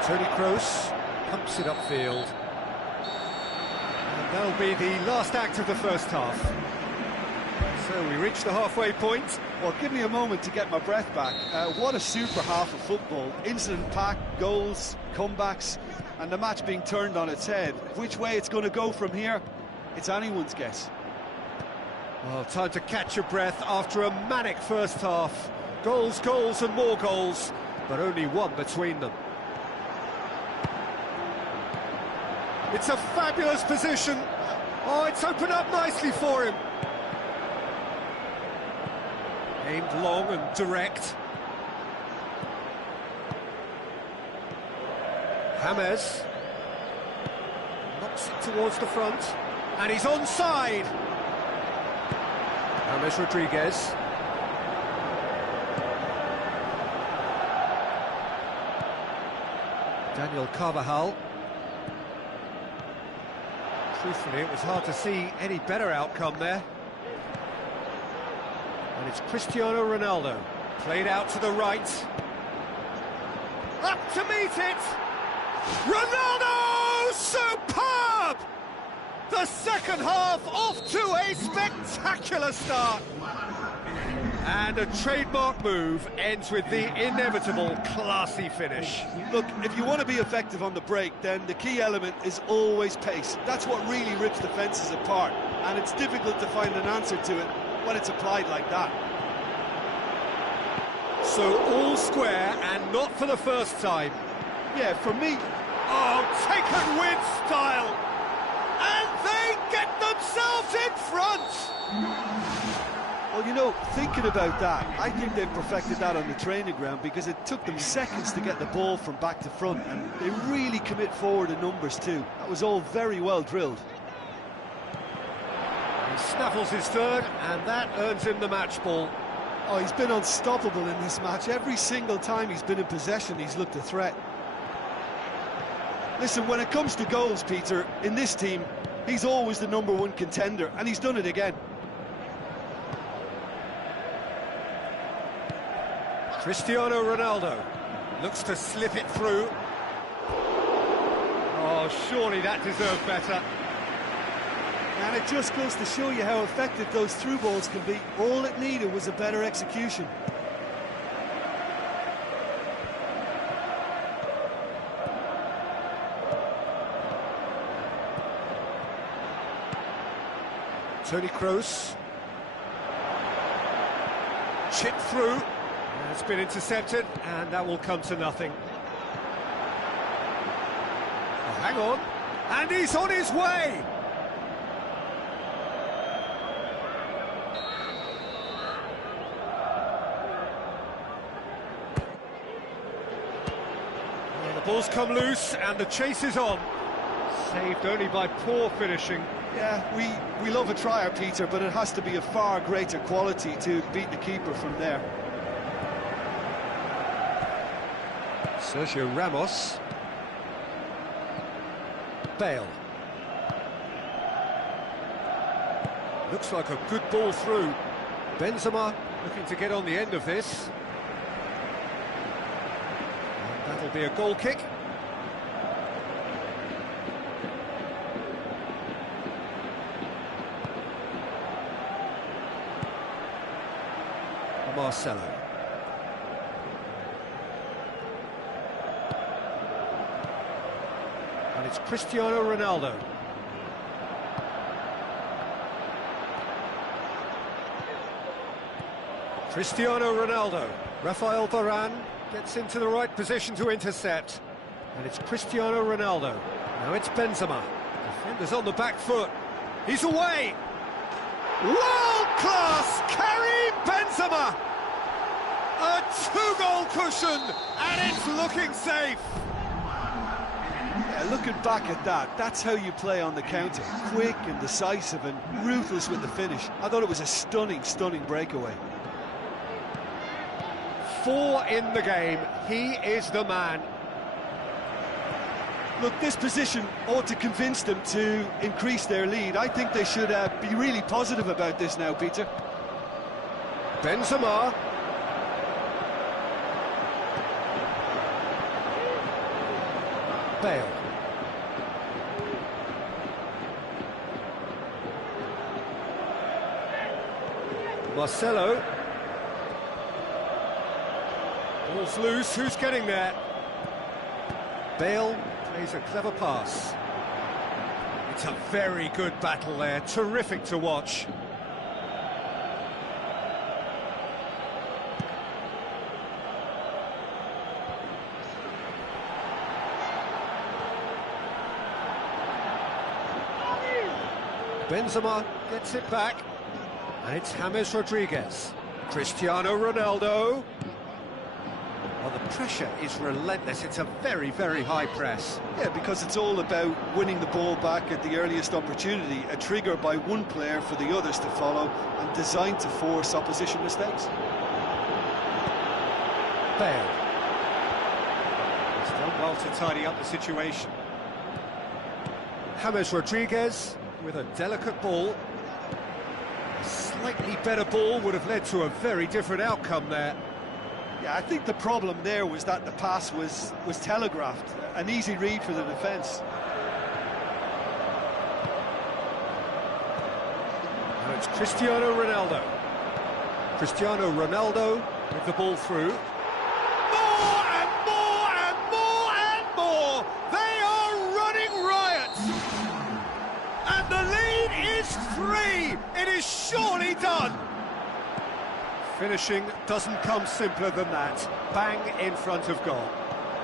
Toni Kroos pumps it upfield. And that'll be the last act of the first half. So we reach the halfway point. Well, give me a moment to get my breath back. What a super half of football. Incident-packed, goals, comebacks, and the match being turned on its head. Which way it's going to go from here, it's anyone's guess. Well, time to catch your breath after a manic first half. Goals, goals and more goals, but only one between them. It's a fabulous position. Oh, it's opened up nicely for him. Aimed long and direct. James knocks it towards the front, and he's onside. James Rodriguez. Daniel Carvajal. Truthfully, it was hard to see any better outcome there. And it's Cristiano Ronaldo, played out to the right. Up to meet it! Ronaldo! Superb! The second half off to a spectacular start. And a trademark move ends with the inevitable classy finish. Look, if you want to be effective on the break, then the key element is always pace. That's what really rips defences apart, and it's difficult to find an answer to it when it's applied like that. So all square, and not for the first time. Yeah, for me... Oh, taken with style! And they get themselves in front! Well, you know, thinking about that, I think they've perfected that on the training ground because it took them seconds to get the ball from back to front, and they really commit forward in numbers too. That was all very well drilled. He snaffles his third, and that earns him the match ball. Oh, he's been unstoppable in this match. Every single time he's been in possession, he's looked a threat. Listen, when it comes to goals, Peter, in this team, he's always the #1 contender, and he's done it again. Cristiano Ronaldo looks to slip it through. Oh, surely that deserved better. And it just goes to show you how effective those through balls can be. All it needed was a better execution. Toni Kroos. Chipped through. It's been intercepted, and that will come to nothing. Oh, hang on. And he's on his way! Well, the ball's come loose and the chase is on. Saved only by poor finishing. Yeah, we love a trier, Peter, but it has to be a far greater quality to beat the keeper from there. Sergio Ramos. Bale. Looks like a good ball through. Benzema looking to get on the end of this. And that'll be a goal kick. Marcelo. And it's Cristiano Ronaldo. Cristiano Ronaldo. Rafael Varane gets into the right position to intercept. And it's Cristiano Ronaldo. Now it's Benzema. Defender's on the back foot. He's away! World-class Karim Benzema! A two-goal cushion, and it's looking safe. Yeah, looking back at that, that's how you play on the counter. Quick and decisive and ruthless with the finish. I thought it was a stunning, stunning breakaway. 4 in the game. He is the man. Look, this position ought to convince them to increase their lead. I think they should be really positive about this now, Peter. Benzema. Bale. Marcelo. Ball's loose, who's getting there? Bale plays a clever pass. It's a very good battle there, terrific to watch. Benzema gets it back, and it's James Rodriguez. Cristiano Ronaldo. Well, the pressure is relentless. It's a very, very high press. Yeah, because it's all about winning the ball back at the earliest opportunity, a trigger by one player for the others to follow, and designed to force opposition mistakes. Bale. He's done well to tidy up the situation. James Rodriguez with a delicate ball. A slightly better ball would have led to a very different outcome there. Yeah, I think the problem there was that the pass was telegraphed. An easy read for the defence. Now it's Cristiano Ronaldo. Cristiano Ronaldo with the ball through. More and more and more and more! They are running riot! And the lead is 3! It is surely done! Finishing doesn't come simpler than that. Bang in front of goal.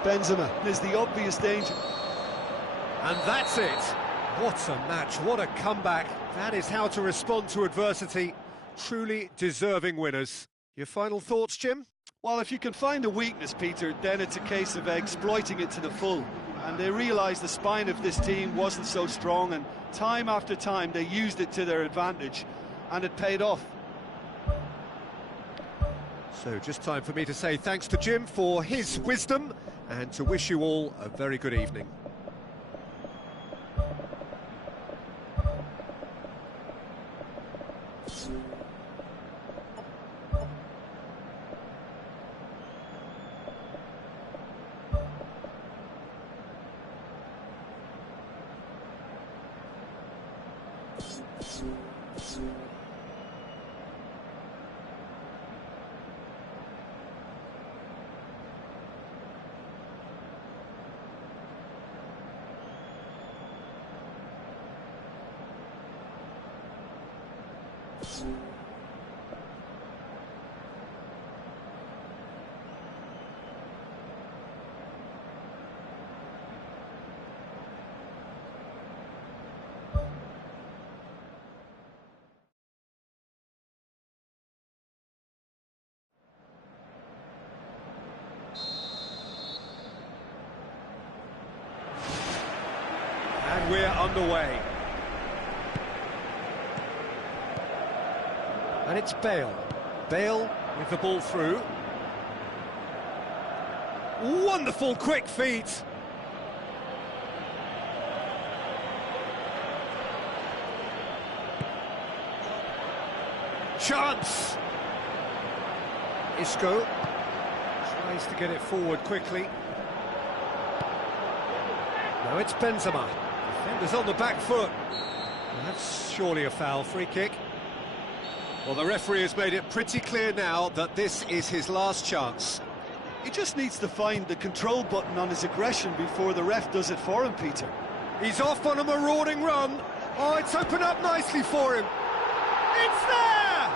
Benzema is the obvious danger. And that's it. What a match, what a comeback. That is how to respond to adversity. Truly deserving winners. Your final thoughts, Jim? Well, if you can find a weakness, Peter, then it's a case of exploiting it to the full. And they realised the spine of this team wasn't so strong, and time after time they used it to their advantage, and it paid off. So just time for me to say thanks to Jim for his wisdom and to wish you all a very good evening. underway. And it's Bale. Bale with the ball through. Wonderful quick feet. Chance. Isco tries to get it forward quickly. Now it's Benzema. Defender's on the back foot. That's surely a foul. Free kick. Well, the referee has made it pretty clear now that this is his last chance. He just needs to find the control button on his aggression before the ref does it for him, Peter. He's off on a marauding run. Oh, it's opened up nicely for him. It's there!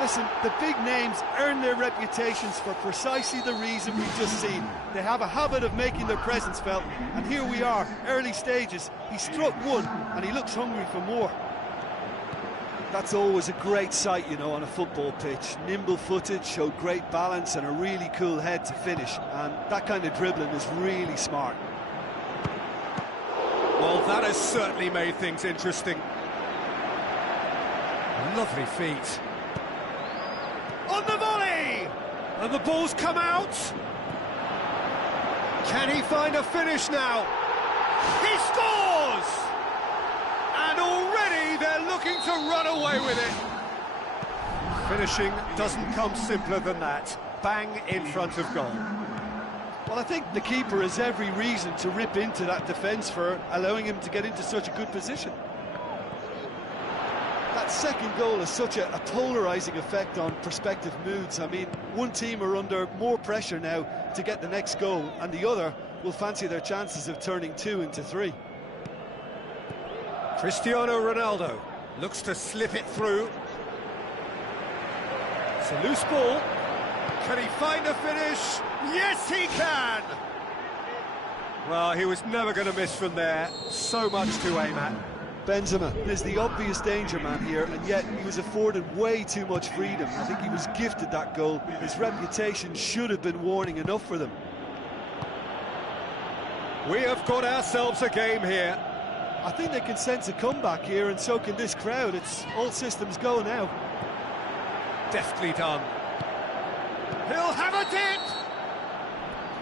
Listen, the big names earn their reputations for precisely the reason we've just seen. They have a habit of making their presence felt, and here we are, early stages. He struck one, and he looks hungry for more. That's always a great sight, you know, on a football pitch. Nimble-footed, showed great balance and a really cool head to finish. And that kind of dribbling is really smart. Well, that has certainly made things interesting. Lovely feet. On the volley! And the ball's come out. Can he find a finish now? He scores! And already they're looking to run away with it. Finishing doesn't come simpler than that. Bang in front of goal. Well, I think the keeper has every reason to rip into that defence for allowing him to get into such a good position. That second goal has such a polarising effect on prospective moods. I mean, one team are under more pressure now to get the next goal, and the other will fancy their chances of turning 2 into 3. Cristiano Ronaldo looks to slip it through. It's a loose ball. Can he find a finish? Yes, he can! Well, he was never going to miss from there. So much to aim at. Benzema is the obvious danger man here, and yet he was afforded way too much freedom. I think he was gifted that goal. His reputation should have been warning enough for them. We have got ourselves a game here. I think they can sense a comeback here, and so can this crowd. It's all systems go now. Deftly done. He'll have a dip!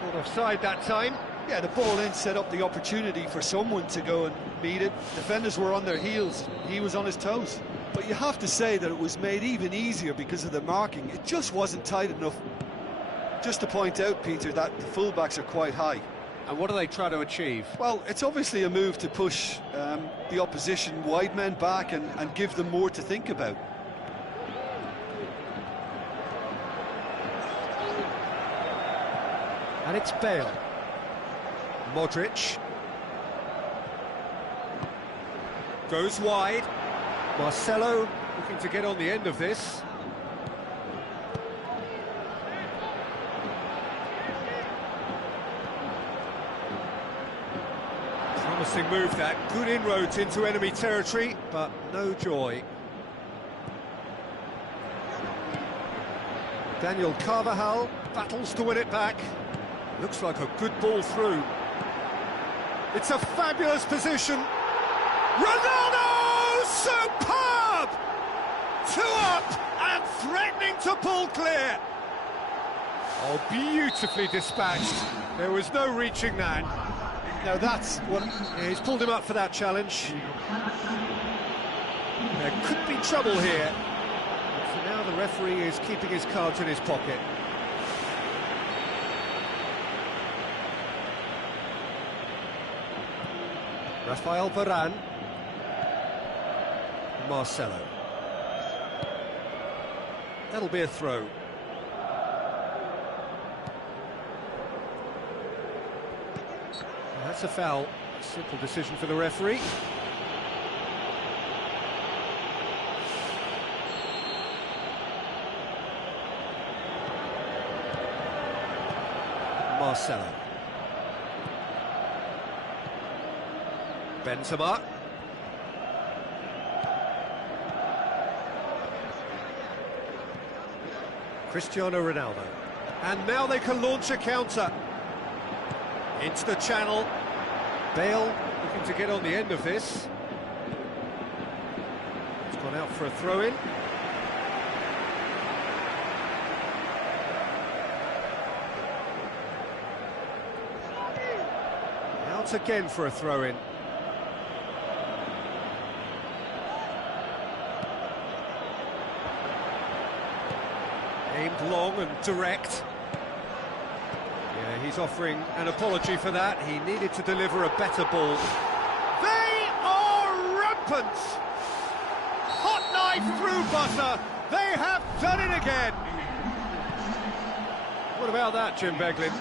Caught offside that time. Yeah, the ball in set up the opportunity for someone to go and meet it. Defenders were on their heels. He was on his toes. But you have to say that it was made even easier because of the marking. It just wasn't tight enough. Just to point out, Peter, that the fullbacks are quite high. And what do they try to achieve? Well, it's obviously a move to push the opposition wide men back and give them more to think about. And it's Bale. Modric. Goes wide. Marcelo looking to get on the end of this. Promising move that. Good inroads into enemy territory, but no joy. Daniel Carvajal battles to win it back. Looks like a good ball through. It's a fabulous position. Ronaldo! Superb! 2 up and threatening to pull clear. Oh, beautifully dispatched. There was no reaching that. Now that's what... Yeah, he's pulled him up for that challenge. There could be trouble here. But for now, the referee is keeping his cards in his pocket. Rafael Varane. Marcelo. That'll be a throw. That's a foul. Simple decision for the referee. Marcelo. Benzema. Cristiano Ronaldo. And now they can launch a counter. Into the channel. Bale Looking to get on the end of this. It's gone out for a throw-in. Out again for a throw-in. Aimed long and direct. Yeah, he's offering an apology for that. He needed to deliver a better ball. They are rampant! Hot knife through butter. They have done it again. What about that, Jim Beglin?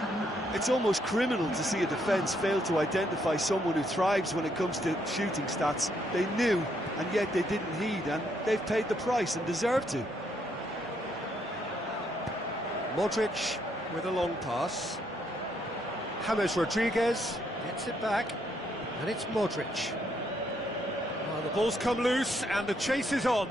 It's almost criminal to see a defence fail to identify someone who thrives when it comes to shooting stats. They knew, and yet they didn't heed, and they've paid the price and deserve to. Modric with a long pass. James Rodriguez gets it back, and it's Modric. Well, the ball's come loose, and the chase is on.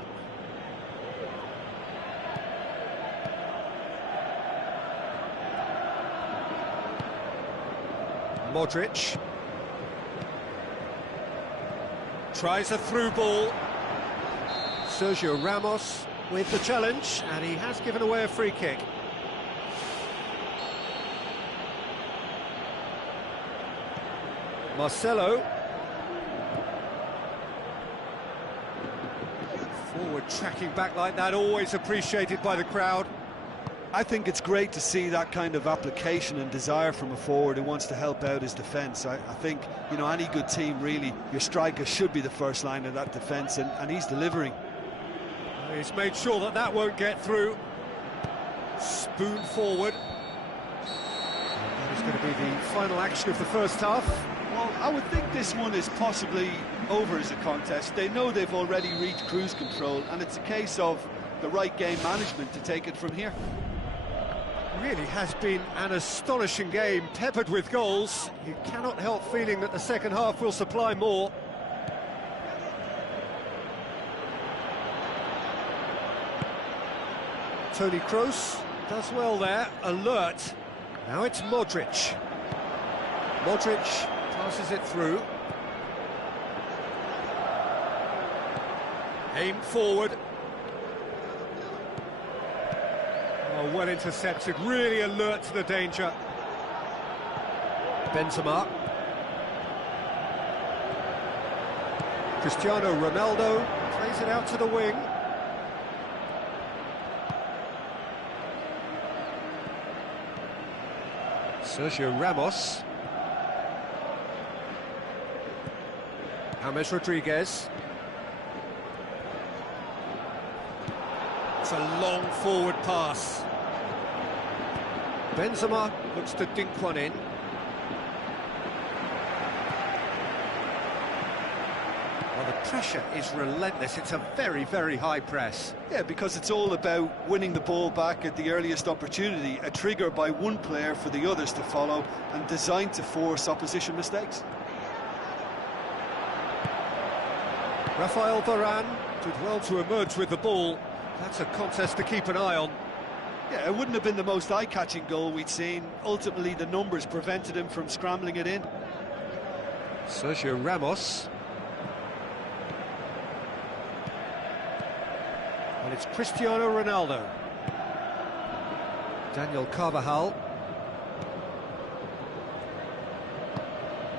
Modric tries a through ball. Sergio Ramos with the challenge, and he has given away a free kick. Marcelo. Forward tracking back like that, always appreciated by the crowd. I think it's great to see that kind of application and desire from a forward who wants to help out his defence. I think, you know, any good team, really, your striker should be the first line of that defence, and he's delivering. He's made sure that that won't get through. Spoon forward. That is going to be the final action of the first half. Well, I would think this one is possibly over as a contest. They know they've already reached cruise control, and it's a case of the right game management to take it from here. Really has been an astonishing game, peppered with goals. You cannot help feeling that the second half will supply more. Toni Kroos does well there, alert. Now it's Modric. Modric passes it through. Aimed forward. Oh, well intercepted, really alert to the danger. Benzema. Cristiano Ronaldo plays it out to the wing. Sergio Ramos. James Rodriguez. It's a long forward pass. Benzema looks to dink one in. Well, the pressure is relentless. It's a very, very high press. Yeah, because it's all about winning the ball back at the earliest opportunity, a trigger by one player for the others to follow, and designed to force opposition mistakes. Rafael Varane did well to emerge with the ball. That's a contest to keep an eye on. Yeah, it wouldn't have been the most eye-catching goal we'd seen. Ultimately, the numbers prevented him from scrambling it in. Sergio Ramos. And it's Cristiano Ronaldo. Daniel Carvajal.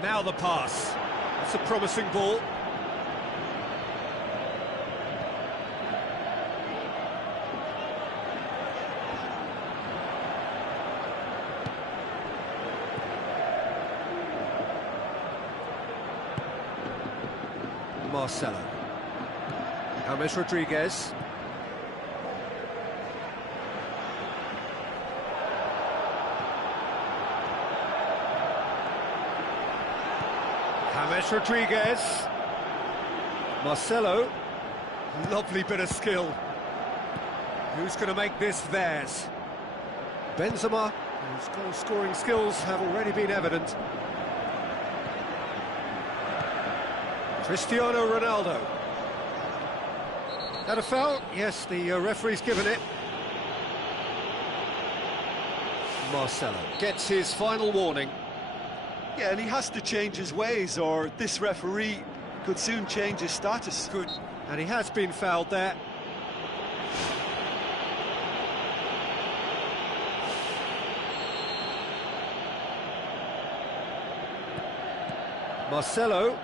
Now the pass. That's a promising ball. Marcelo. James Rodriguez. James Rodriguez. Marcelo. Lovely bit of skill. Who's going to make this theirs? Benzema, whose goal-scoring skills have already been evident. Cristiano Ronaldo. That a foul? Yes, the referee's given it. Marcelo gets his final warning. Yeah, and he has to change his ways, or this referee could soon change his status. Good. And he has been fouled there. Marcelo.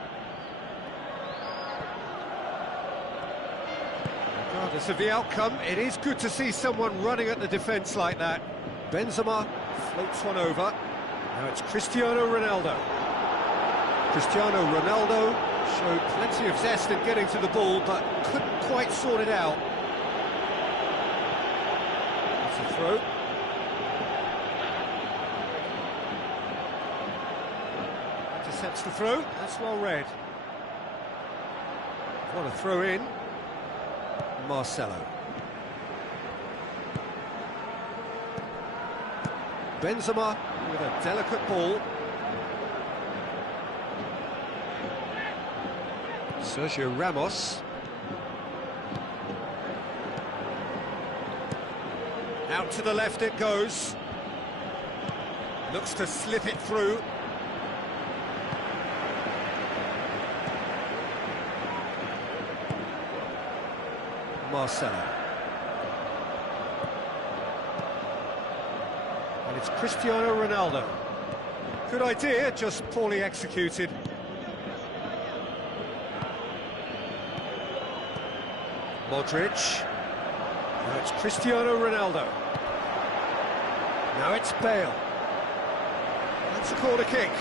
Regardless of the outcome, it is good to see someone running at the defence like that. Benzema floats one over. Now it's Cristiano Ronaldo. Cristiano Ronaldo showed plenty of zest in getting to the ball, but couldn't quite sort it out. It's a throw. Intercepts the throw. That's well read. What a throw in. Marcelo. Benzema with a delicate ball. Sergio Ramos. Out to the left it goes. Looks to slip it through. Marcelo. And it's Cristiano Ronaldo. Good idea, just poorly executed. Modric. Now it's Cristiano Ronaldo. Now it's Bale. That's a corner kick.